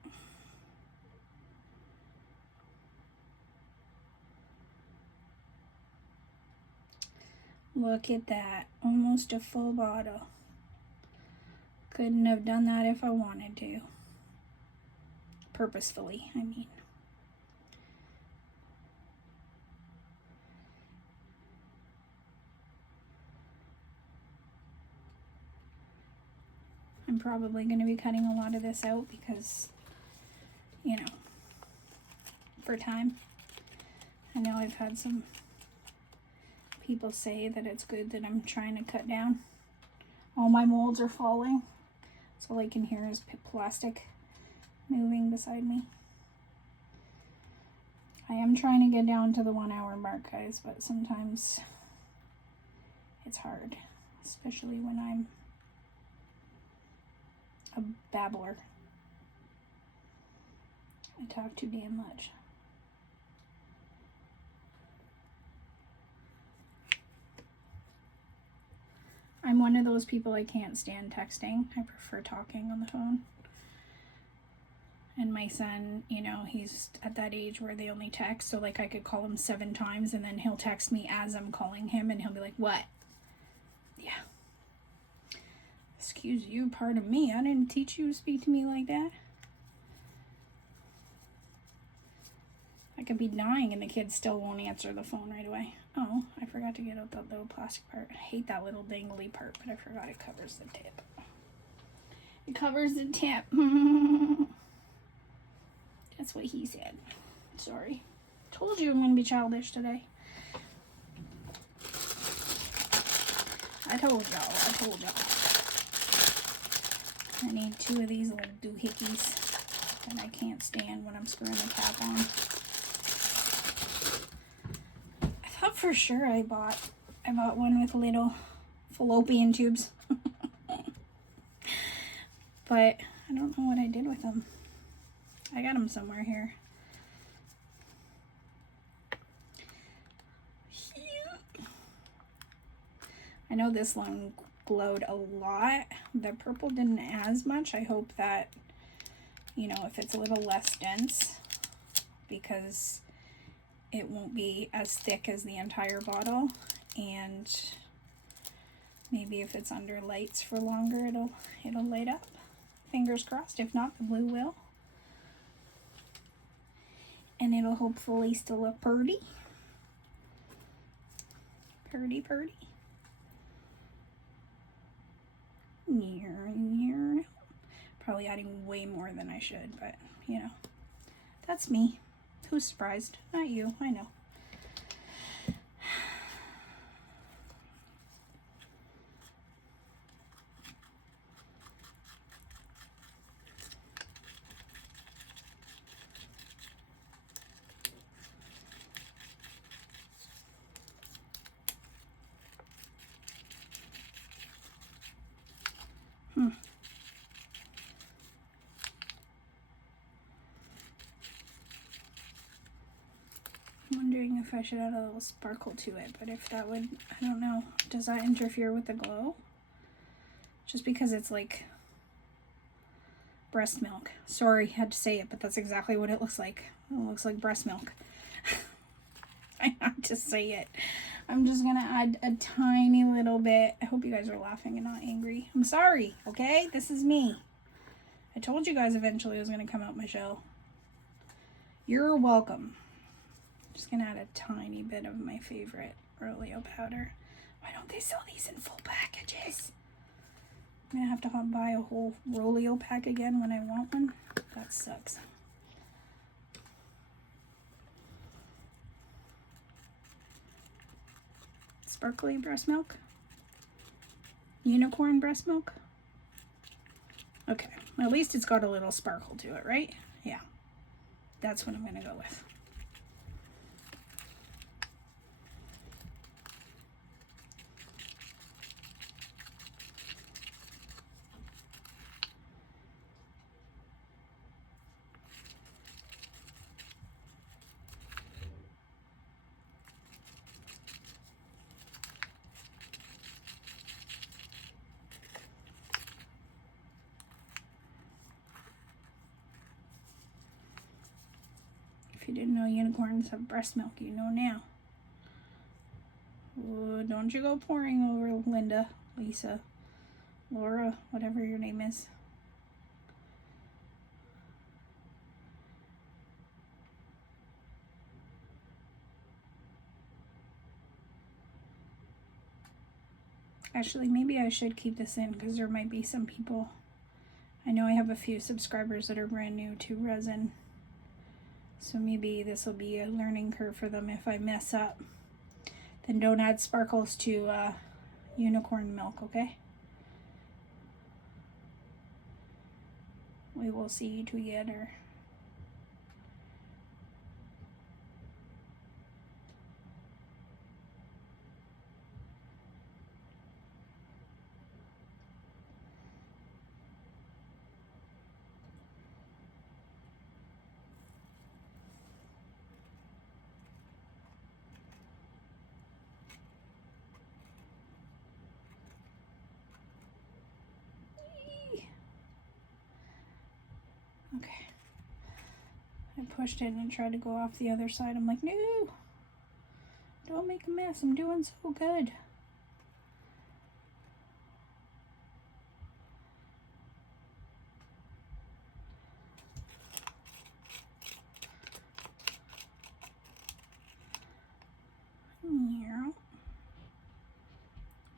Look at that, almost a full bottle. Couldn't have done that if I wanted to. Purposefully, I mean. I'm probably going to be cutting a lot of this out because, you know, for time. I know I've had some people say that it's good that I'm trying to cut down. All my molds are falling. So all I can hear is plastic moving beside me. I am trying to get down to the 1 hour mark, guys, but sometimes it's hard, especially when I'm a babbler. I talk too damn much. I'm one of those people, I can't stand texting. I prefer talking on the phone. And my son, you know, he's at that age where they only text, so like I could call him 7 times and then he'll text me as I'm calling him and he'll be like, what? Yeah. Excuse you, pardon me, I didn't teach you to speak to me like that. I could be dying and the kid still won't answer the phone right away. Oh, I forgot to get out that little plastic part. I hate that little dangly part, but I forgot it covers the tip. It covers the tip. That's what he said. Sorry. Told you I'm going to be childish today. I told y'all. I need 2 of these little doohickeys that I can't stand when I'm screwing the cap on. I thought for sure I bought one with little fallopian tubes. But I don't know what I did with them. I got them somewhere here. I know this one glowed a lot. The purple didn't as much. I hope that, you know, if it's a little less dense, because it won't be as thick as the entire bottle, and maybe if it's under lights for longer, it'll light up. Fingers crossed. If not, the blue will. And it'll hopefully still look purty. Purty. Probably adding way more than I should, but you know, that's me. Who's surprised? Not you, I know. I'm wondering if I should add a little sparkle to it, but if that would, I don't know. Does that interfere with the glow? Just because it's like breast milk. Sorry, had to say it, but that's exactly what it looks like. It looks like breast milk. I have to say it. I'm just gonna add a tiny little bit. I hope you guys are laughing and not angry. I'm sorry, okay? This is me. I told you guys eventually it was gonna come out my shell. You're welcome. Just gonna add a tiny bit of my favorite Roleo powder. Why don't they sell these in full packages? I'm gonna have to buy a whole Roleo pack again when I want one. That sucks. Sparkly breast milk? Unicorn breast milk? Okay, at least it's got a little sparkle to it, right? Yeah, that's what I'm gonna go with. If you didn't know unicorns have breast milk, you know now. Ooh, don't you go pouring over Linda, Lisa, Laura, whatever your name is. Actually, maybe I should keep this in because there might be some people. I know I have a few subscribers that are brand new to resin. So maybe this will be a learning curve for them if I mess up. Then don't add sparkles to unicorn milk, okay? We will see together. Okay. I pushed it and tried to go off the other side. I'm like, no, don't make a mess. I'm doing so good.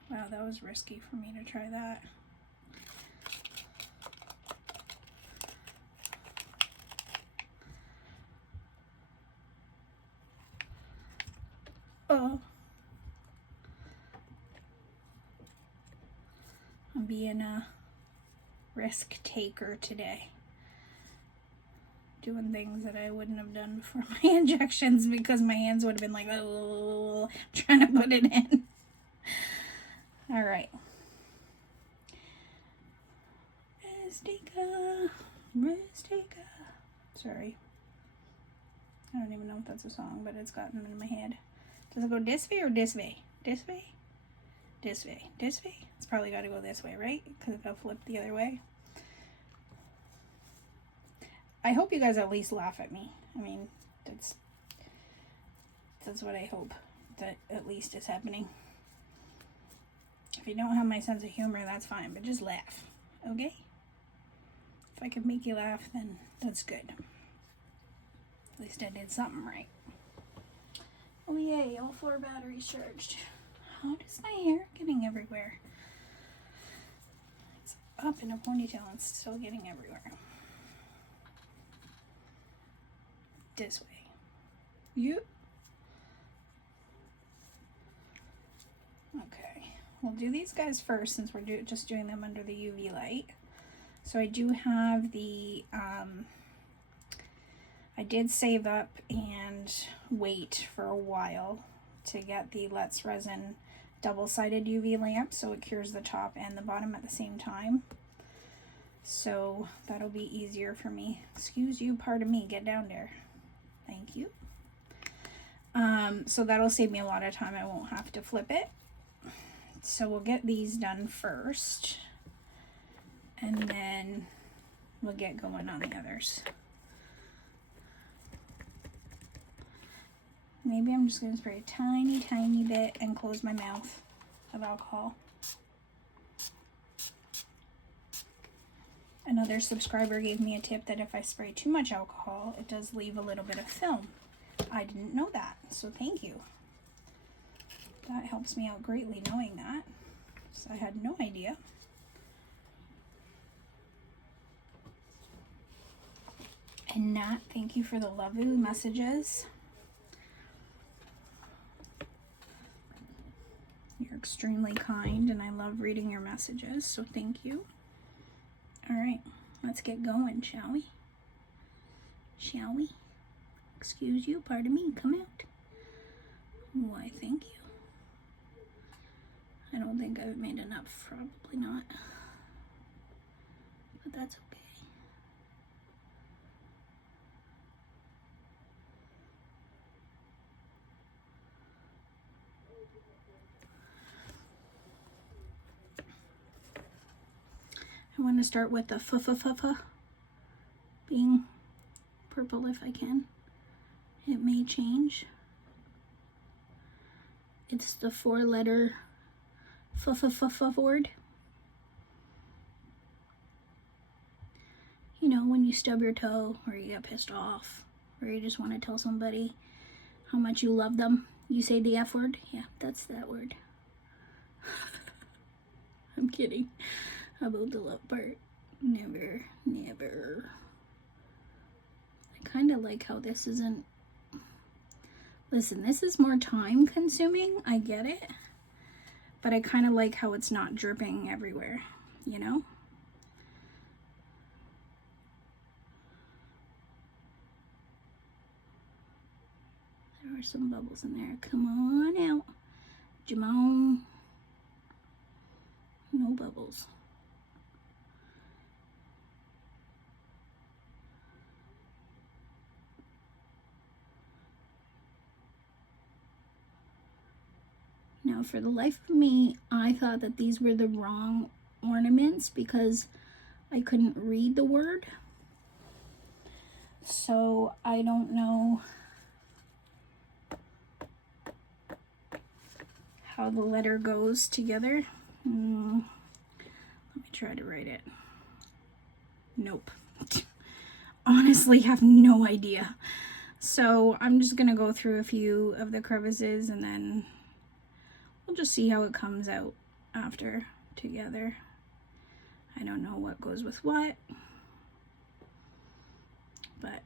Wow, that was risky for me to try that. Oh. I'm being a risk taker today. Doing things that I wouldn't have done before my injections because my hands would have been like, oh, trying to put it in. All right. Rustica. Sorry. I don't even know if that's a song, but it's gotten in my head. Does it go this way or this way? This way? This way. This way? It's probably got to go this way, right? Because it'll flip the other way. I hope you guys at least laugh at me. I mean, that's what I hope that at least is happening. If you don't have my sense of humor, that's fine, but just laugh, okay? If I can make you laugh, then that's good. At least I did something right. Oh yay, all 4 batteries charged. How does my hair getting everywhere? It's up in a ponytail and still getting everywhere. This way. Yep. Okay, we'll do these guys first since we're just doing them under the UV light. So I do have the, I did save up and wait for a while to get the Let's Resin double-sided UV lamp so it cures the top and the bottom at the same time. So that'll be easier for me. Excuse you, pardon me, get down there. Thank you. So that'll save me a lot of time. I won't have to flip it. So we'll get these done first, and then we'll get going on the others. Maybe I'm just going to spray a tiny, tiny bit and close my mouth of alcohol. Another subscriber gave me a tip that if I spray too much alcohol, it does leave a little bit of film. I didn't know that, so thank you. That helps me out greatly knowing that. So I had no idea. And Nat, thank you for the lovely messages. You're extremely kind, and I love reading your messages, so thank you. All right, let's get going, shall we? Shall we? Excuse you, pardon me, come out. Why, thank you. I don't think I've made enough, probably not. But that's okay. I want to start with the f being purple if I can. It may change. It's the 4-letter f word. You know, when you stub your toe, or you get pissed off, or you just want to tell somebody how much you love them, you say the F word. Yeah, that's that word. I'm kidding about the love part. Never, never. I kind of like how this isn't... Listen, this is more time consuming, I get it. But I kind of like how it's not dripping everywhere, you know? There are some bubbles in there. Come on out. Jamon. No bubbles. Now, for the life of me, I thought that these were the wrong ornaments because I couldn't read the word. So I don't know how the letter goes together. Let me try to write it. Nope. Honestly, have no idea. So I'm just gonna go through a few of the crevices and then we'll just see how it comes out after together. I don't know what goes with what, but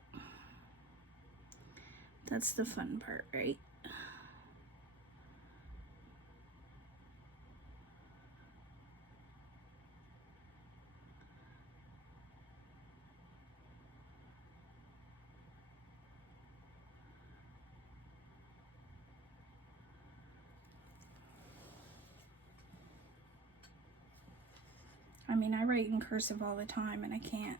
that's the fun part, right? I mean, I write in cursive all the time and I can't.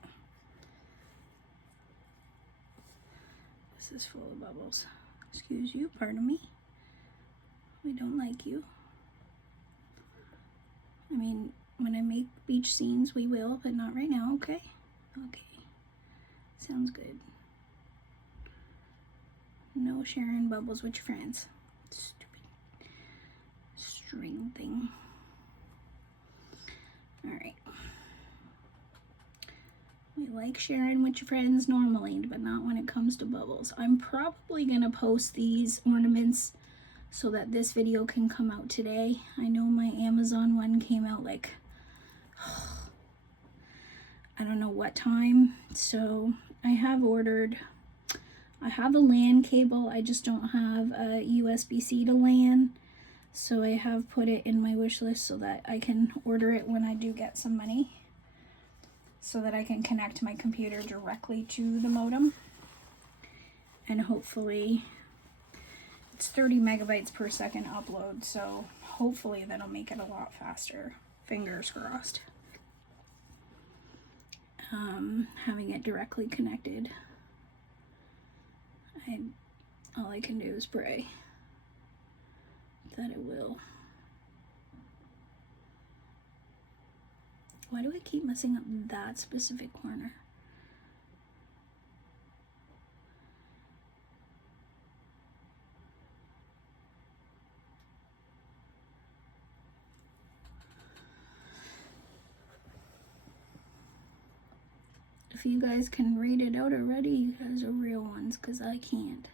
This is full of bubbles. Excuse you, pardon me. We don't like you. I mean, when I make beach scenes, we will, but not right now, okay? Okay. Sounds good. No sharing bubbles with your friends. Stupid string thing. Alright. We like sharing with your friends normally, but not when it comes to bubbles. I'm probably going to post these ornaments so that this video can come out today. I know my Amazon one came out like, I don't know what time. So I have ordered, I have a LAN cable. I just don't have a USB-C to LAN. So I have put it in my wish list so that I can order it when I do get some money, so that I can connect my computer directly to the modem. And hopefully, it's 30 megabytes per second upload, so hopefully that'll make it a lot faster. Fingers crossed. Having it directly connected. all I can do is pray that it will. Why do I keep messing up that specific corner? If you guys can read it out already, you guys are real ones, because I can't.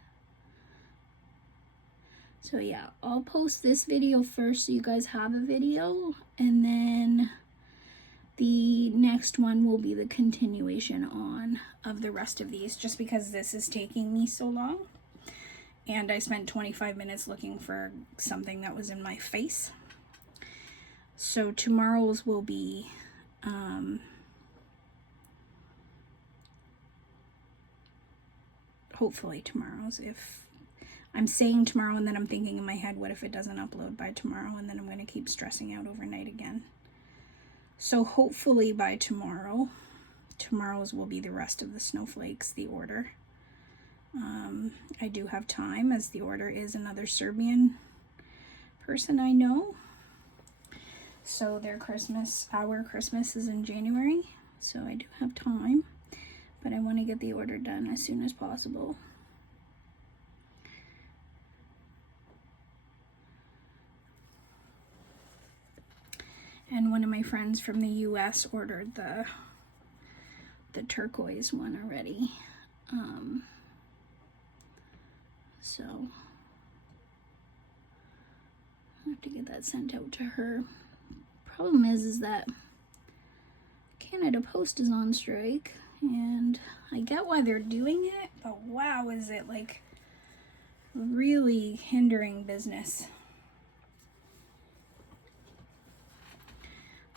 So yeah, I'll post this video first so you guys have a video, and then the next one will be the continuation on of the rest of these, just because this is taking me so long. And I spent 25 minutes looking for something that was in my face. So tomorrow's will be hopefully tomorrow's. If I'm saying tomorrow and then I'm thinking in my head, what if it doesn't upload by tomorrow, and then I'm going to keep stressing out overnight again. So hopefully by tomorrow's will be the rest of the snowflakes, the order. I do have time, as the order is another Serbian person I know. So our Christmas is in January, so I do have time. But I want to get the order done as soon as possible. And one of my friends from the US ordered the turquoise one already. So I have to get that sent out to her. Problem is that Canada Post is on strike, and I get why they're doing it, but wow, is it like really hindering business.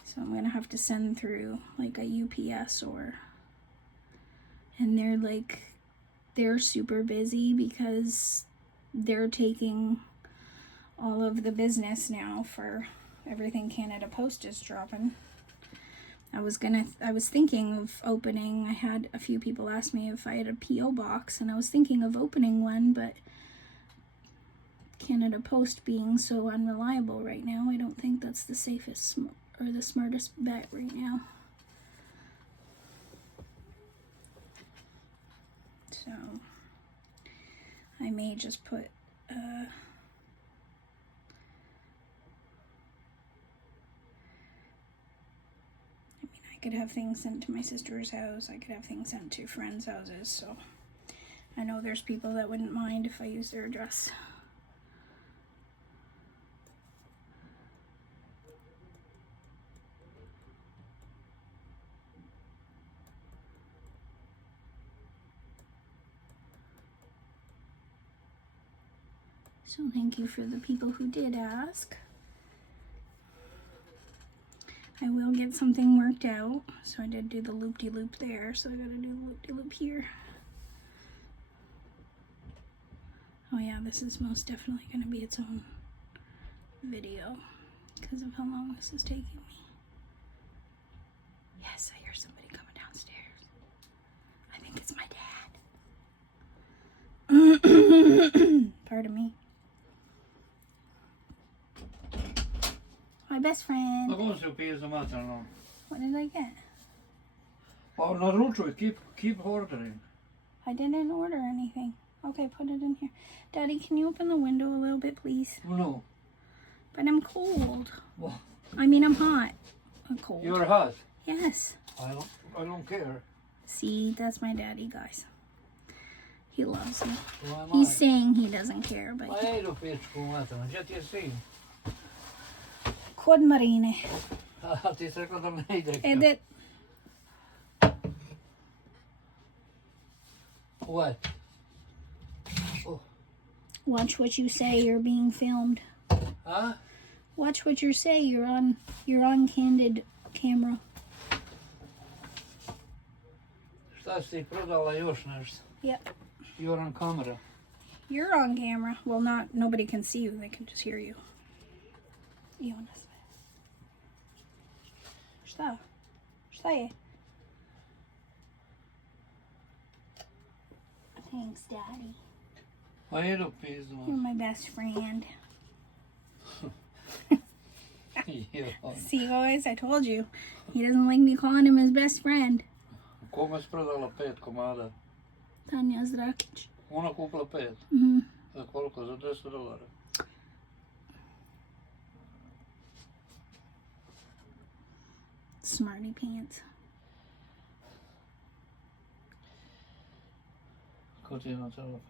So I'm gonna have to send through like a UPS and they're super busy because they're taking all of the business now for everything Canada Post is dropping. I was thinking of opening, I had a few people ask me if I had a P.O. box, and I was thinking of opening one, but Canada Post being so unreliable right now, I don't think that's the safest or the smartest bet right now. So I may just put I could have things sent to my sister's house, I could have things sent to friends' houses, so I know there's people that wouldn't mind if I use their address. So thank you for the people who did ask. I will get something worked out. So I did do the loop-de-loop there, so I gotta do the loop-de-loop here. Oh yeah, this is most definitely gonna be its own video because of how long this is taking me. Yes, I hear somebody coming downstairs. I think it's my dad. Pardon me. My best friend. What did I get? Oh, keep ordering. I didn't order anything. Okay, put it in here. Daddy, can you open the window a little bit, please? No. But I'm cold. What? I mean, I'm hot. I'm cold. You're hot? Yes. I don't care. See, that's my daddy, guys. He loves me. Well, He's saying he doesn't care, but... Kod Marine. Edit. What? Oh. Watch what you say, you're being filmed. Huh? Watch what you say, you're on candid camera. Yep. You're on camera. You're on camera. Well, nobody can see you, they can just hear you. Что? Thanks, Daddy. Vad är det uppe i You're så? my best friend. Ja. See, guys, I told you. He doesn't like me calling him his best friend. Kome sprodala 5 komada. Tanja Zrakić. Ona kupila 5. Mhm. Za koliko? Za $10. Smarty pants. Ko ti je na telefon?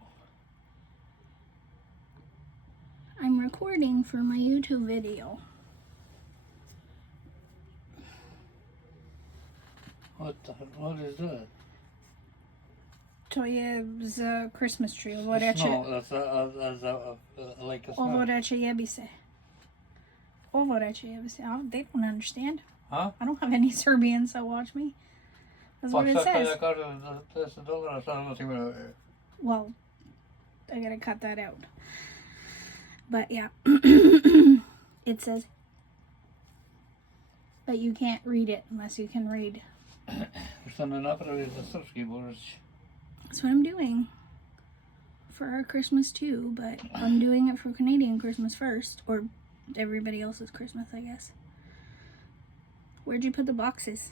I'm recording for my YouTube video. What is that? To je za Christmas tree. Ovo Snow, reče, like a ovo snow. reče jebi se. Ovo reče jebi se. They don't understand. Huh? I don't have any Serbians that watch me. That's what it sad kad says. ja kažem za $10, sad nosim Well, I gotta cut that out. But yeah, it says, but you can't read it unless you can read. Što ne napraviš za srpski Božić? That's what I'm doing for our Christmas too, but I'm doing it for Canadian Christmas first, or everybody else's Christmas, I guess. Where'd you put the boxes?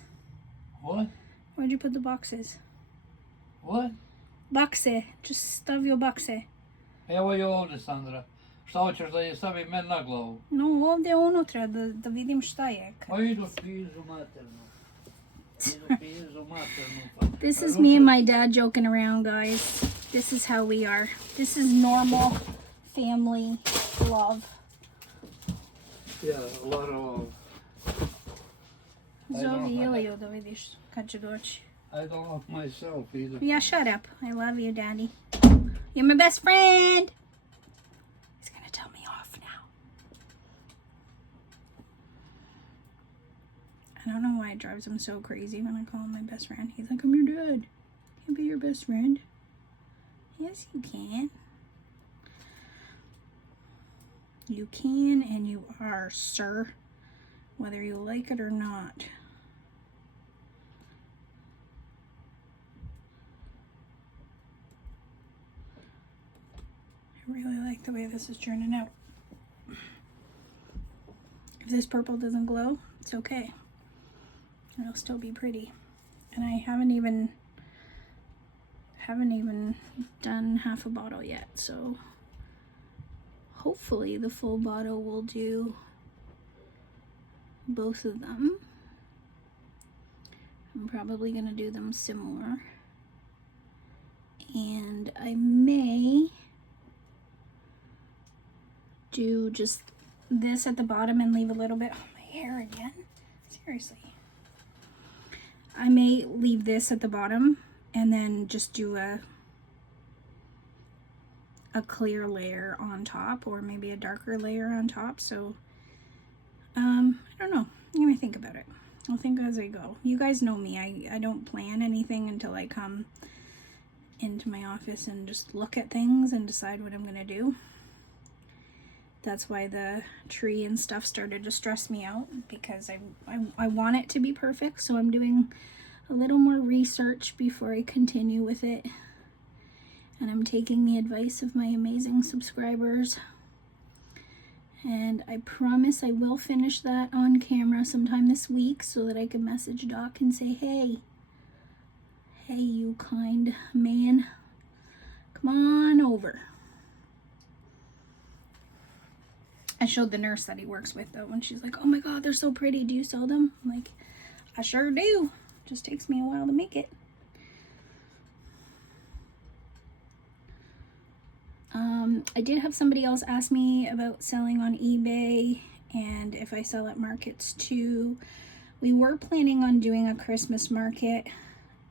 What? Where'd you put the boxes? What? Boxe. Just stavio boxe. Evo je ovdje, Sandra. Šta hoćeš da je stavim men na glavu? No, ovdje unutra, da vidim šta je. Pa idu pizu maternu. Idu pizu maternu. This is me and my dad joking around, guys. This is how we are. This is normal family love. Yeah, a lot of... Zovi Iliju da vidiš kad će doći. I don't love myself either. Yeah, shut up. I love you, Daddy. You're my best friend. He's gonna tell me off now. I don't know why it drives him so crazy when I call him my best friend. He's like, I'm your dad. Can't be your best friend. Yes, you can. You can and you are, sir. Whether you like it or not. I really like the way this is turning out. If this purple doesn't glow, it's okay. It'll still be pretty. And I haven't even done half a bottle yet, so hopefully the full bottle will do both of them. I'm probably gonna do them similar. And I may do just this at the bottom and leave a little bit. Oh, my hair again. Seriously. I may leave this at the bottom and then just do a clear layer on top, or maybe a darker layer on top. So I don't know. I'm gonna think about it. I'll think as I go. You guys know me. I don't plan anything until I come into my office and just look at things and decide what I'm gonna do. That's why the tree and stuff started to stress me out, because I want it to be perfect. So I'm doing a little more research before I continue with it. And I'm taking the advice of my amazing subscribers. And I promise I will finish that on camera sometime this week so that I can message Doc and say, hey, you kind man, come on over. I showed the nurse that he works with though, and she's like, oh my God, they're so pretty. Do you sell them? I'm like, I sure do. Just takes me a while to make it. I did have somebody else ask me about selling on eBay and if I sell at markets too. We were planning on doing a Christmas market,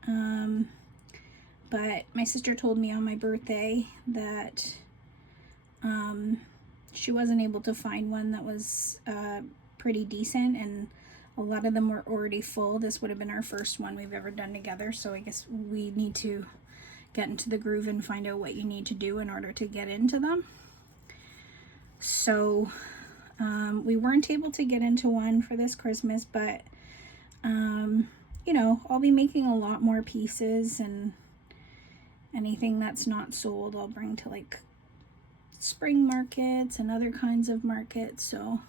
but my sister told me on my birthday that she wasn't able to find one that was pretty decent, and a lot of them were already full. This would have been our first one we've ever done together, so I guess we need to get into the groove and find out what you need to do in order to get into them. So we weren't able to get into one for this Christmas, but you know, I'll be making a lot more pieces, and anything that's not sold I'll bring to like spring markets and other kinds of markets. So,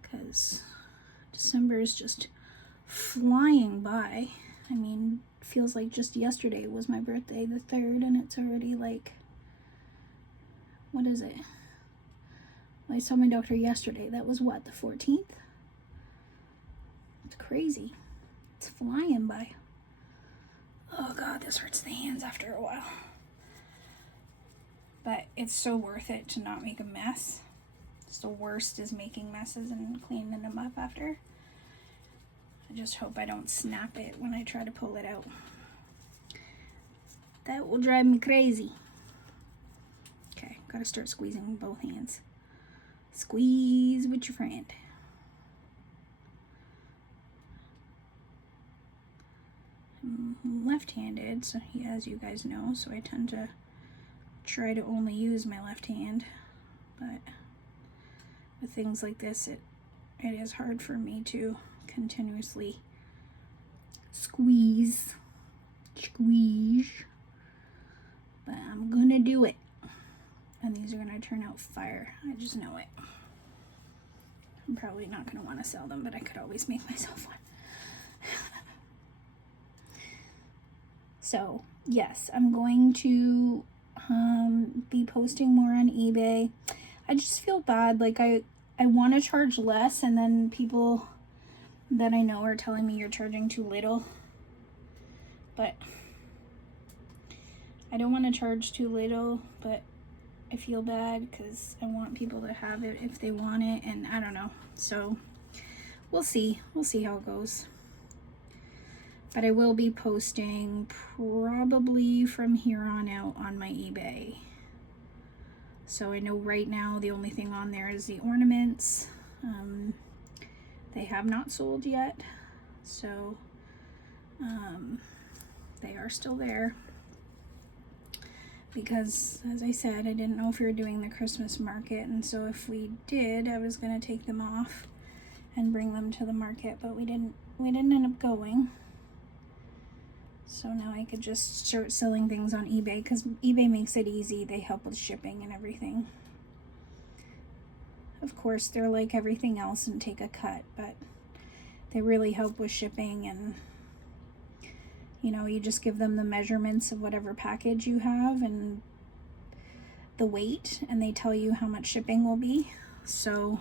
because December is just flying by. I mean, feels like just yesterday was my birthday, the 3rd, and it's already like, what is it? I saw my doctor yesterday. That was what, the 14th? It's crazy. It's flying by. Oh God, this hurts the hands after a while. But it's so worth it to not make a mess. It's the worst is making messes and cleaning them up after. I just hope I don't snap it when I try to pull it out. That will drive me crazy. Okay, gotta start squeezing with both hands. Squeeze with your friend. I'm left-handed, so as you guys know, so I tend to try to only use my left hand. But with things like this, it is hard for me to continuously squeeze. But I'm gonna do it. And these are gonna turn out fire. I just know it. I'm probably not gonna want to sell them, but I could always make myself one. So yes, I'm going to be posting more on eBay. I just feel bad, like I want to charge less, and then people that I know are telling me you're charging too little. But I don't want to charge too little, but I feel bad because I want people to have it if they want it, and I don't know. So we'll see how it goes. But I will be posting probably from here on out on my eBay. So I know right now the only thing on there is the ornaments. They have not sold yet, so they are still there. Because, as I said, I didn't know if we were doing the Christmas market, and so if we did, I was going to take them off and bring them to the market, but we didn't end up going. So now I could just start selling things on eBay, because eBay makes it easy. They help with shipping and everything. Of course, they're like everything else and take a cut, but they really help with shipping, and you know, you just give them the measurements of whatever package you have and the weight, and they tell you how much shipping will be. So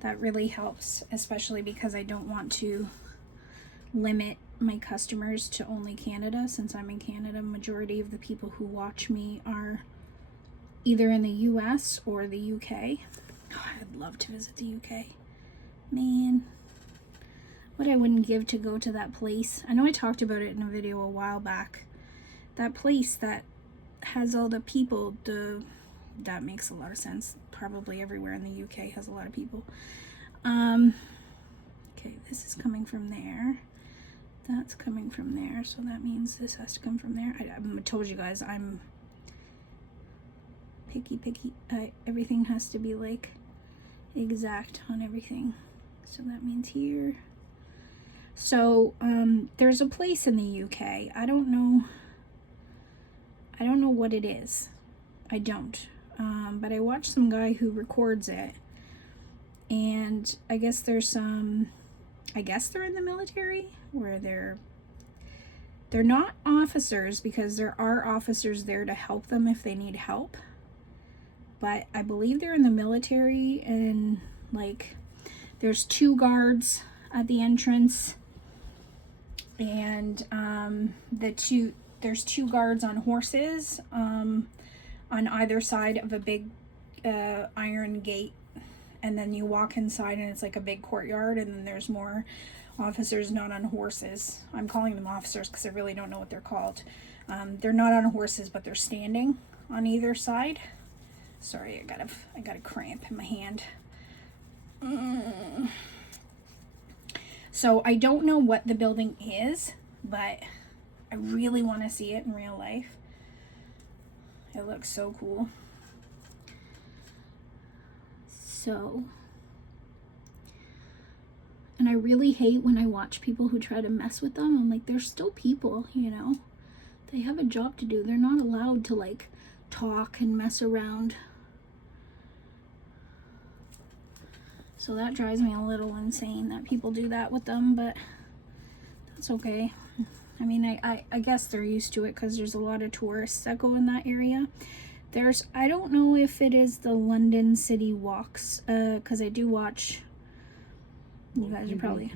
that really helps, especially because I don't want to limit my customers to only Canada. Since I'm in Canada, majority of the people who watch me are either in the US or the UK. Oh, I'd love to visit the UK. Man, what I wouldn't give to go to that place. I know I talked about it in a video a while back. That place that has all the people, that makes a lot of sense. Probably everywhere in the UK has a lot of people. Okay, this is coming from there. That's coming from there, so that means this has to come from there. I told you guys I'm picky. Everything has to be like exact on everything. So that means here. So there's a place in the UK. I don't know what it is. I don't. But I watched some guy who records it, and I guess there's some. I guess they're in the military, where they're not officers, because there are officers there to help them if they need help. But I believe they're in the military, and like there's 2 guards at the entrance, and there's 2 guards on horses on either side of a big iron gate. And then you walk inside and it's like a big courtyard, and then there's more officers not on horses. I'm calling them officers because I really don't know what they're called. They're not on horses, but they're standing on either side. Sorry, I got a cramp in my hand. So I don't know what the building is, but I really want to see it in real life. It looks so cool. So, and I really hate when I watch people who try to mess with them. I'm like, they're still people, you know. They have a job to do. They're not allowed to like talk and mess around. So that drives me a little insane that people do that with them, but that's okay. I mean, I guess they're used to it because there's a lot of tourists that go in that area. I don't know if it is the London City Walks, because I do watch, you guys are probably,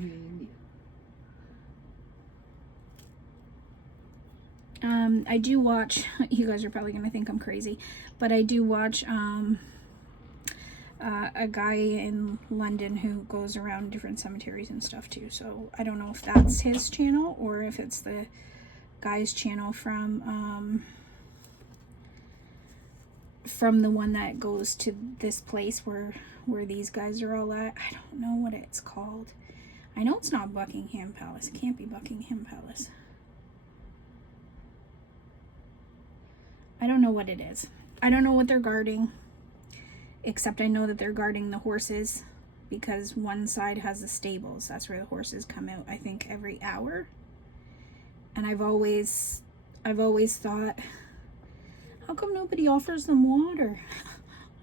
I do watch, you guys are probably going to think I'm crazy, but I do watch, a guy in London who goes around different cemeteries and stuff too. So I don't know if that's his channel or if it's the guy's channel from the one that goes to this place where these guys are all at. I don't know what it's called. I know it's not Buckingham Palace. It can't be Buckingham Palace. I don't know what it is. I don't know what they're guarding. Except I know that they're guarding the horses because one side has the stables. That's where the horses come out, I think, every hour. And I've always thought, how come nobody offers them water?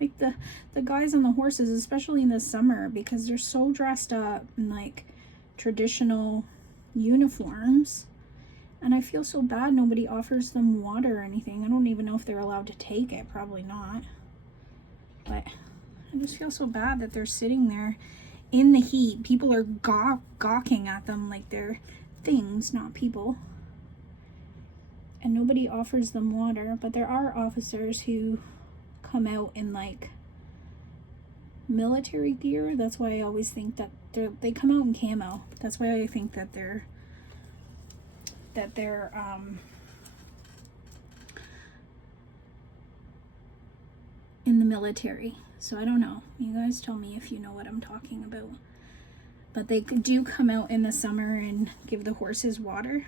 Like the guys on the horses, especially in the summer, because they're so dressed up in like traditional uniforms. And I feel so bad nobody offers them water or anything. I don't even know if they're allowed to take it. Probably not. But I just feel so bad that they're sitting there in the heat. People are gawking at them like they're things, not people. And nobody offers them water. But there are officers who come out in like military gear. That's why I always think that they come out in camo. That's why I think that they're in the military. So I don't know. You guys tell me if you know what I'm talking about. But they do come out in the summer and give the horses water.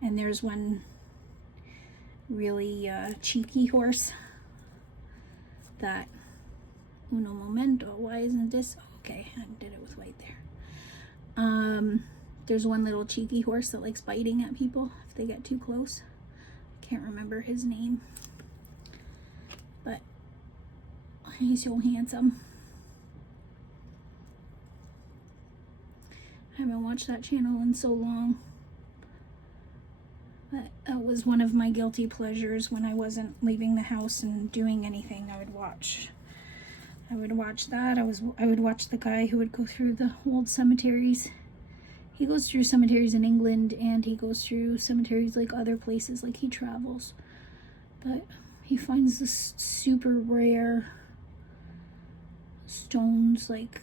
And there's one really cheeky horse that, uno momento, why isn't this, okay, I did it with white there. There's one little cheeky horse that likes biting at people if they get too close. I can't remember his name, but he's so handsome. I haven't watched that channel in so long. But that was one of my guilty pleasures when I wasn't leaving the house and doing anything. I would watch that. I would watch the guy who would go through the old cemeteries. He goes through cemeteries in England and he goes through cemeteries like other places, like he travels. But he finds this super rare stones, like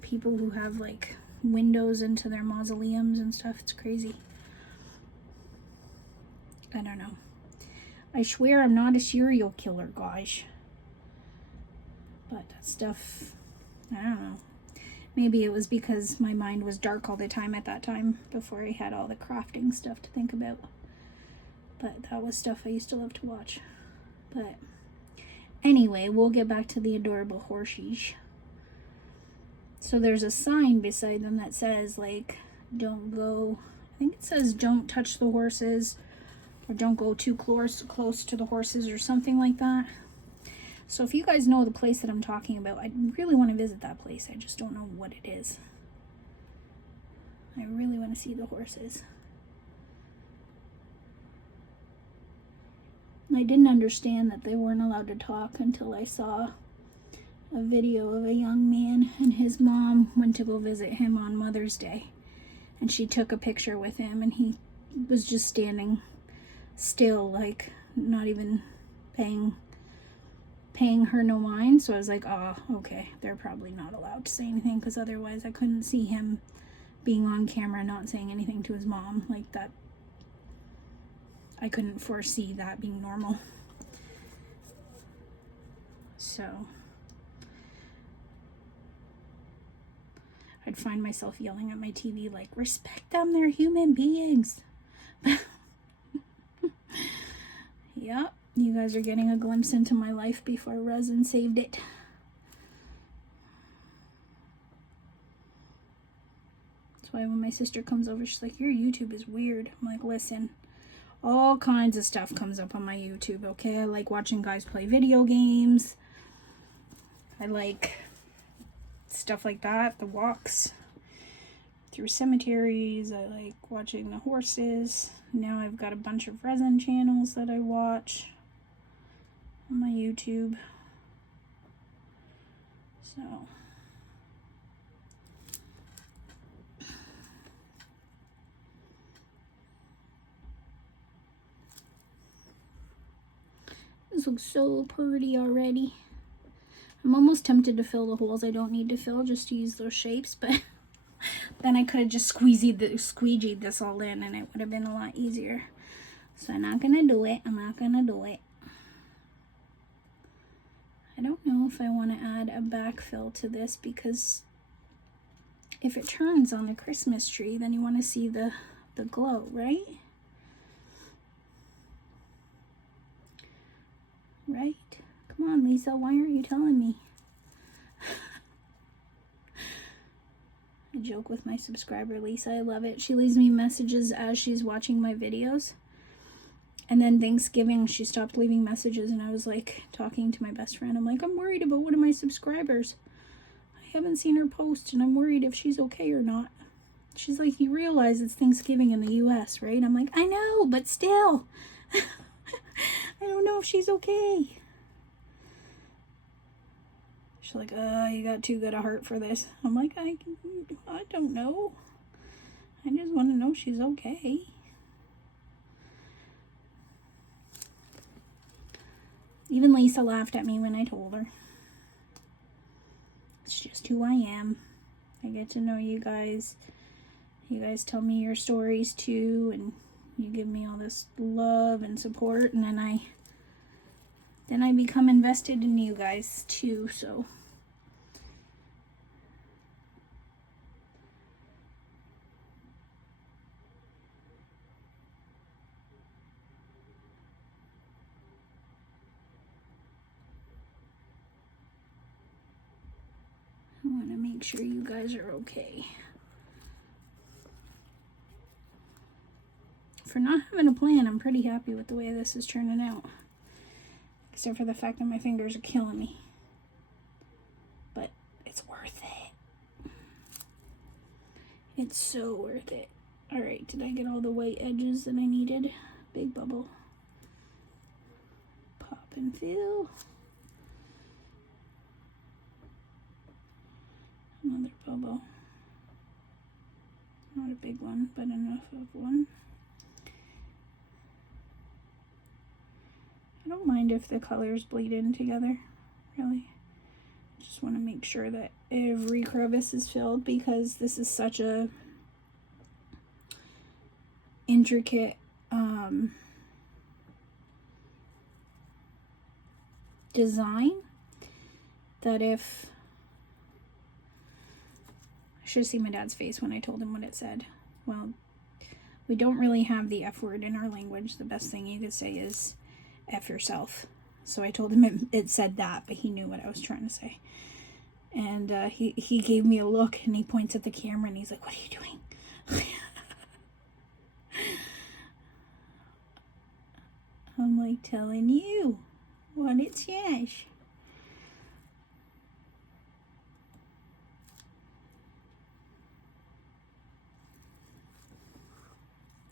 people who have like windows into their mausoleums and stuff. It's crazy. I don't know. I swear I'm not a serial killer, gosh. But that stuff, I don't know. Maybe it was because my mind was dark all the time at that time before I had all the crafting stuff to think about. But that was stuff I used to love to watch. But anyway, we'll get back to the adorable horses. So there's a sign beside them that says, like, don't go, I think it says don't touch the horses, or don't go too close to the horses, or something like that. So if you guys know the place that I'm talking about, I really want to visit that place. I just don't know what it is. I really want to see the horses. I didn't understand that they weren't allowed to talk until I saw a video of a young man and his mom went to go visit him on Mother's Day. And she took a picture with him and he was just standing still, like not even paying her no mind. So I was like, oh, okay, they're probably not allowed to say anything, because otherwise I couldn't see him being on camera not saying anything to his mom like that. I couldn't foresee that being normal. So I'd find myself yelling at my TV like, respect them, they're human beings. Yep, you guys are getting a glimpse into my life before Resin saved it. That's why when my sister comes over, she's like, your YouTube is weird. I'm like, listen, All kinds of stuff comes up on my YouTube, okay? I like watching guys play video games. I like stuff like that, the walks through cemeteries. I like watching the horses. Now I've got a bunch of resin channels that I watch on my YouTube. So this looks so pretty already. I'm almost tempted to fill the holes I don't need to fill just to use those shapes, but then I could have just squeegeed this all in and it would have been a lot easier. So I'm not going to do it. I'm not going to do it. I don't know if I want to add a backfill to this, because if it turns on the Christmas tree, then you want to see the glow, right? Right? Come on, Lisa, why aren't you telling me? I joke with my subscriber, Lisa. I love it. She leaves me messages as she's watching my videos. And then Thanksgiving, she stopped leaving messages, and I was like talking to my best friend. I'm like, I'm worried about one of my subscribers. I haven't seen her post, and I'm worried if she's okay or not. She's like, you realize it's Thanksgiving in the US, right? I'm like, I know, but still. I don't know if she's okay. She's like, you got too good a heart for this. I'm like, I don't know. I just want to know she's okay. Even Lisa laughed at me when I told her. It's just who I am. I get to know you guys. You guys tell me your stories too, and you give me all this love and support, and then I become invested in you guys too, so. I want to make sure you guys are okay. For not having a plan, I'm pretty happy with the way this is turning out. Except for the fact that my fingers are killing me. But it's worth it. It's so worth it. Alright, did I get all the white edges that I needed? Big bubble. Pop and fill. Another bubble. Not a big one, but enough of one. I don't mind if the colors bleed in together, really. I just want to make sure that every crevice is filled, because this is such a intricate design that if... I should have seen my dad's face when I told him what it said. Well, we don't really have the F word in our language. The best thing you could say is F yourself. So I told him it said that, but he knew what I was trying to say. And he gave me a look, and he points at the camera, and he's like, what are you doing? I'm like, telling you what it says.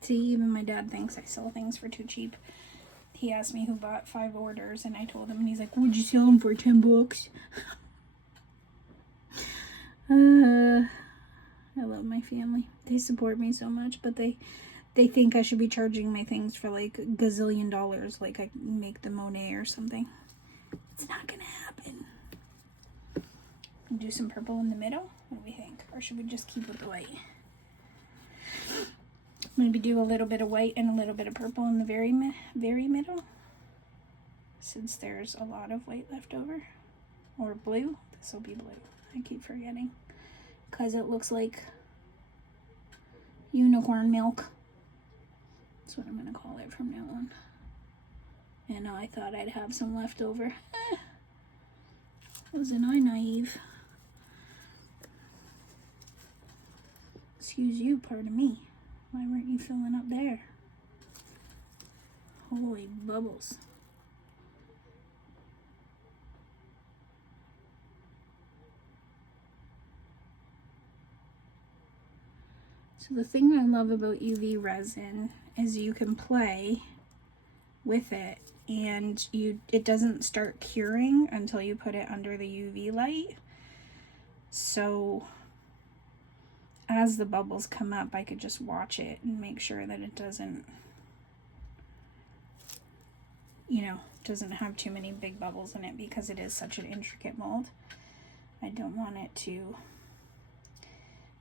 See, even my dad thinks I sell things for too cheap. He asked me who bought 5 orders, and I told him, and he's like, would you sell them for 10 bucks? I love my family. They support me so much, but they think I should be charging my things for like $1 gazillion, like I make the Monet or something. It's not gonna happen. Do some purple in the middle? What do we think? Or should we just keep with the white? Maybe do a little bit of white and a little bit of purple in the very middle, since there's a lot of white left over. Or blue. This will be blue. I keep forgetting, because it looks like unicorn milk. That's what I'm gonna call it from now on. And I thought I'd have some left over. Wasn't I naive? Excuse you, pardon me. Why weren't you filling up there? Holy bubbles. So the thing I love about UV resin is you can play with it, and it doesn't start curing until you put it under the UV light. So as the bubbles come up, I could just watch it and make sure that it doesn't, you know, doesn't have too many big bubbles in it, because it is such an intricate mold. I don't want it to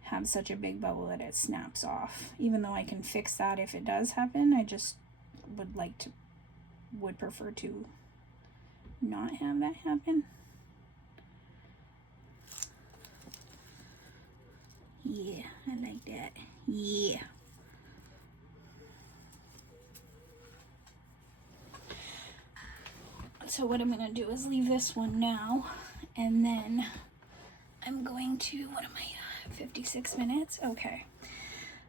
have such a big bubble that it snaps off. Even though I can fix that if it does happen, I just would prefer to not have that happen. Yeah, I like that. Yeah. So what I'm going to do is leave this one now, and then I'm going to, what am I, 56 minutes? Okay.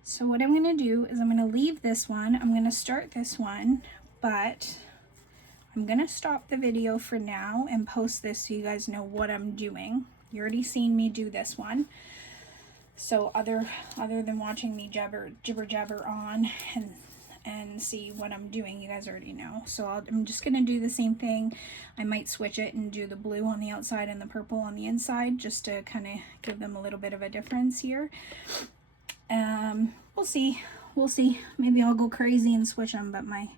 So what I'm going to do is I'm going to leave this one. I'm going to start this one, but I'm going to stop the video for now and post this so you guys know what I'm doing. You already seen me do this one. So other than watching me jibber jabber on and see what I'm doing, you guys already know. So I'm just going to do the same thing. I might switch it and do the blue on the outside and the purple on the inside, just to kind of give them a little bit of a difference here. We'll see. We'll see. Maybe I'll go crazy and switch them, but my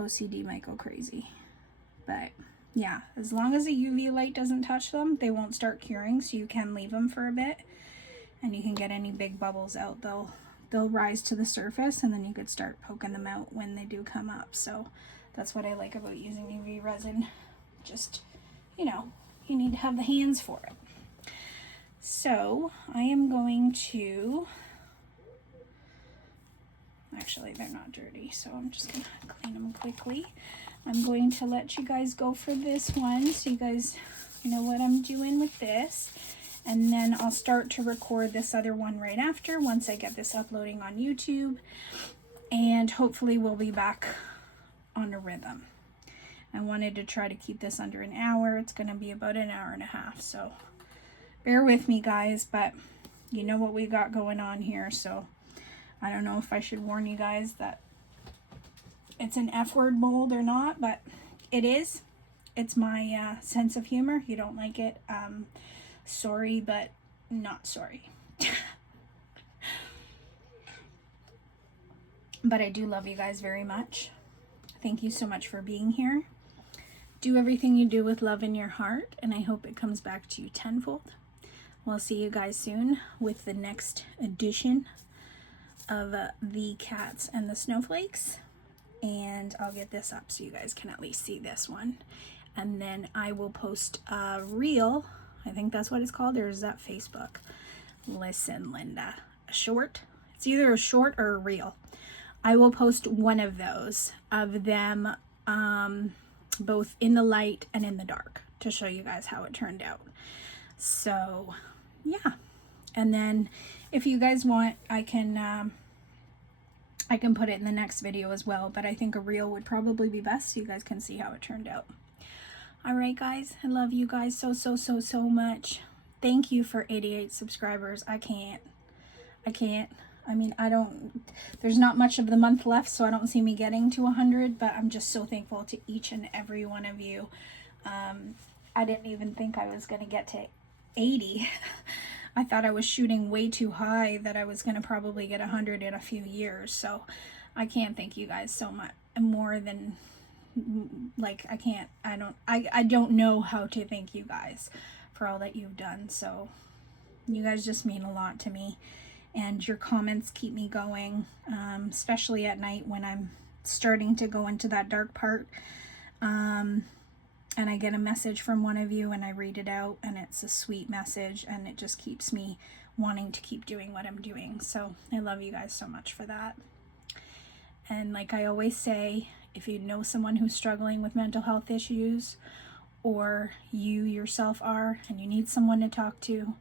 OCD might go crazy. But yeah, as long as the UV light doesn't touch them, they won't start curing, so you can leave them for a bit. And you can get any big bubbles out. They'll rise to the surface, and then you could start poking them out when they do come up. So that's what I like about using UV resin. Just, you know, you need to have the hands for it. So I am going to, actually they're not dirty, so I'm just gonna clean them quickly. I'm going to let you guys go for this one so you guys know what I'm doing with this. And then I'll start to record this other one right after, once I get this uploading on YouTube. And hopefully we'll be back on a rhythm. I wanted to try to keep this under an hour. It's going to be about an hour and a half. So bear with me, guys. But you know what we got going on here. So I don't know if I should warn you guys that it's an F-word mold or not. But it is. It's my sense of humor. You don't like it. Sorry, but not sorry. But I do love you guys very much. Thank you so much for being here. Do everything you do with love in your heart, and I hope it comes back to you tenfold. We'll see you guys soon with the next edition of the cats and the snowflakes. And I'll get this up so you guys can at least see this one. And then I will post a reel. I think that's what it's called, or is that Facebook? Listen, Linda, a short? It's either a short or a reel. I will post one of those, of them both in the light and in the dark, to show you guys how it turned out. So, yeah. And then if you guys want, I can put it in the next video as well, but I think a reel would probably be best so you guys can see how it turned out. Alright guys, I love you guys so much. Thank you for 88 subscribers. I can't. I mean, there's not much of the month left, so I don't see me getting to 100, but I'm just so thankful to each and every one of you. I didn't even think I was going to get to 80. I thought I was shooting way too high, that I was going to probably get 100 in a few years, so I can't thank you guys so much, more than... like I don't know how to thank you guys for all that you've done. So you guys just mean a lot to me, and your comments keep me going, especially at night when I'm starting to go into that dark part, and I get a message from one of you and I read it out, and it's a sweet message, and it just keeps me wanting to keep doing what I'm doing. So I love you guys so much for that. And like I always say, if you know someone who's struggling with mental health issues, or you yourself are, and you need someone to talk to,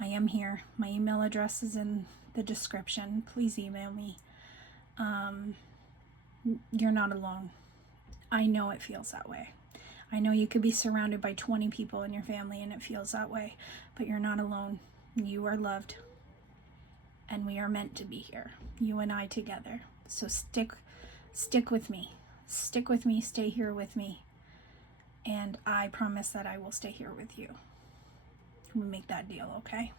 I am here. My email address is in the description. Please email me. You're not alone. I know it feels that way. I know you could be surrounded by 20 people in your family and it feels that way, but you're not alone. You are loved. And we are meant to be here, you and I together. So stick with me. Stick with me, stay here with me. And I promise that I will stay here with you. We make that deal, okay?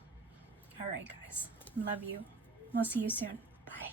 All right, guys. Love you. We'll see you soon. Bye.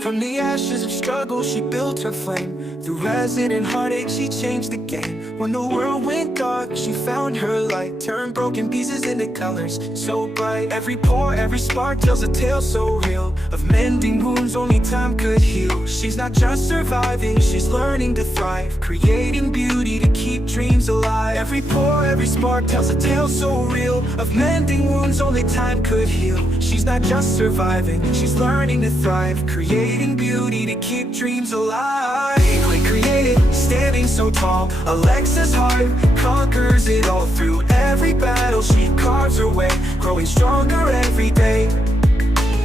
From the ashes of struggle, she built her flame. Through resin and heartache, she changed the game. When the world went dark, she found her light. Turned broken pieces into colors so bright. Every pore, every spark tells a tale so real, of mending wounds only time could heal. She's not just surviving, she's learning to thrive, creating beauty to keep dreams alive. Every pore, every spark tells a tale so real, of mending wounds only time could heal. She's not just surviving, she's learning to thrive, creating beauty to keep dreams alive. Weekly created, standing so tall. Alexa's heart conquers it all. Through every battle she carves her way, growing stronger every day.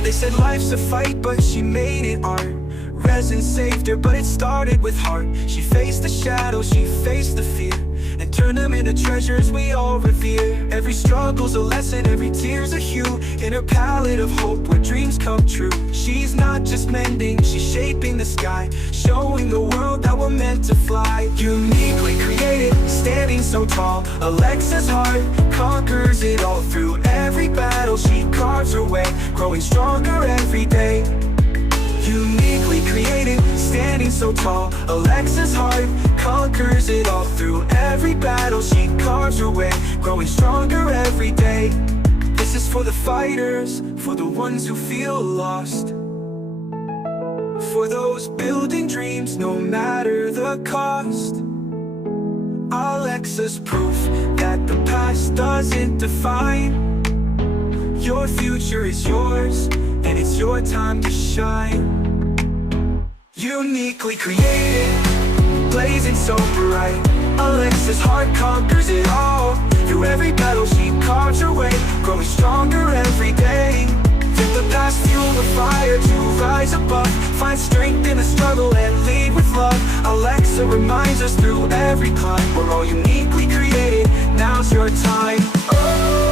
They said life's a fight, but she made it art. Resin saved her, but it started with heart. She faced the shadows, she faced the fear, and turned them into treasures we all revere. Every struggle's a lesson, every tear's a hue, in her palette of hope where dreams come true. She's not just mending, she's shaping the sky, showing the world that we're meant to fly. Uniquely created, standing so tall. Alexa's heart conquers it all. Through every battle she carves her way, growing stronger every day. Uniquely created, standing so tall. Alexa's heart conquers it all. Through every battle she carves her way, growing stronger every day. This is for the fighters, for the ones who feel lost, for those building dreams no matter the cost. Alexa's proof that the past doesn't define. Your future is yours, and it's your time to shine. Uniquely created, blazing so bright. Alexa's heart conquers it all. Through every battle she carves her way, growing stronger every day. Let the past fuel the fire to rise above, find strength in the struggle and lead with love. Alexa reminds us through every climb, we're all uniquely created, now's your time. Oh.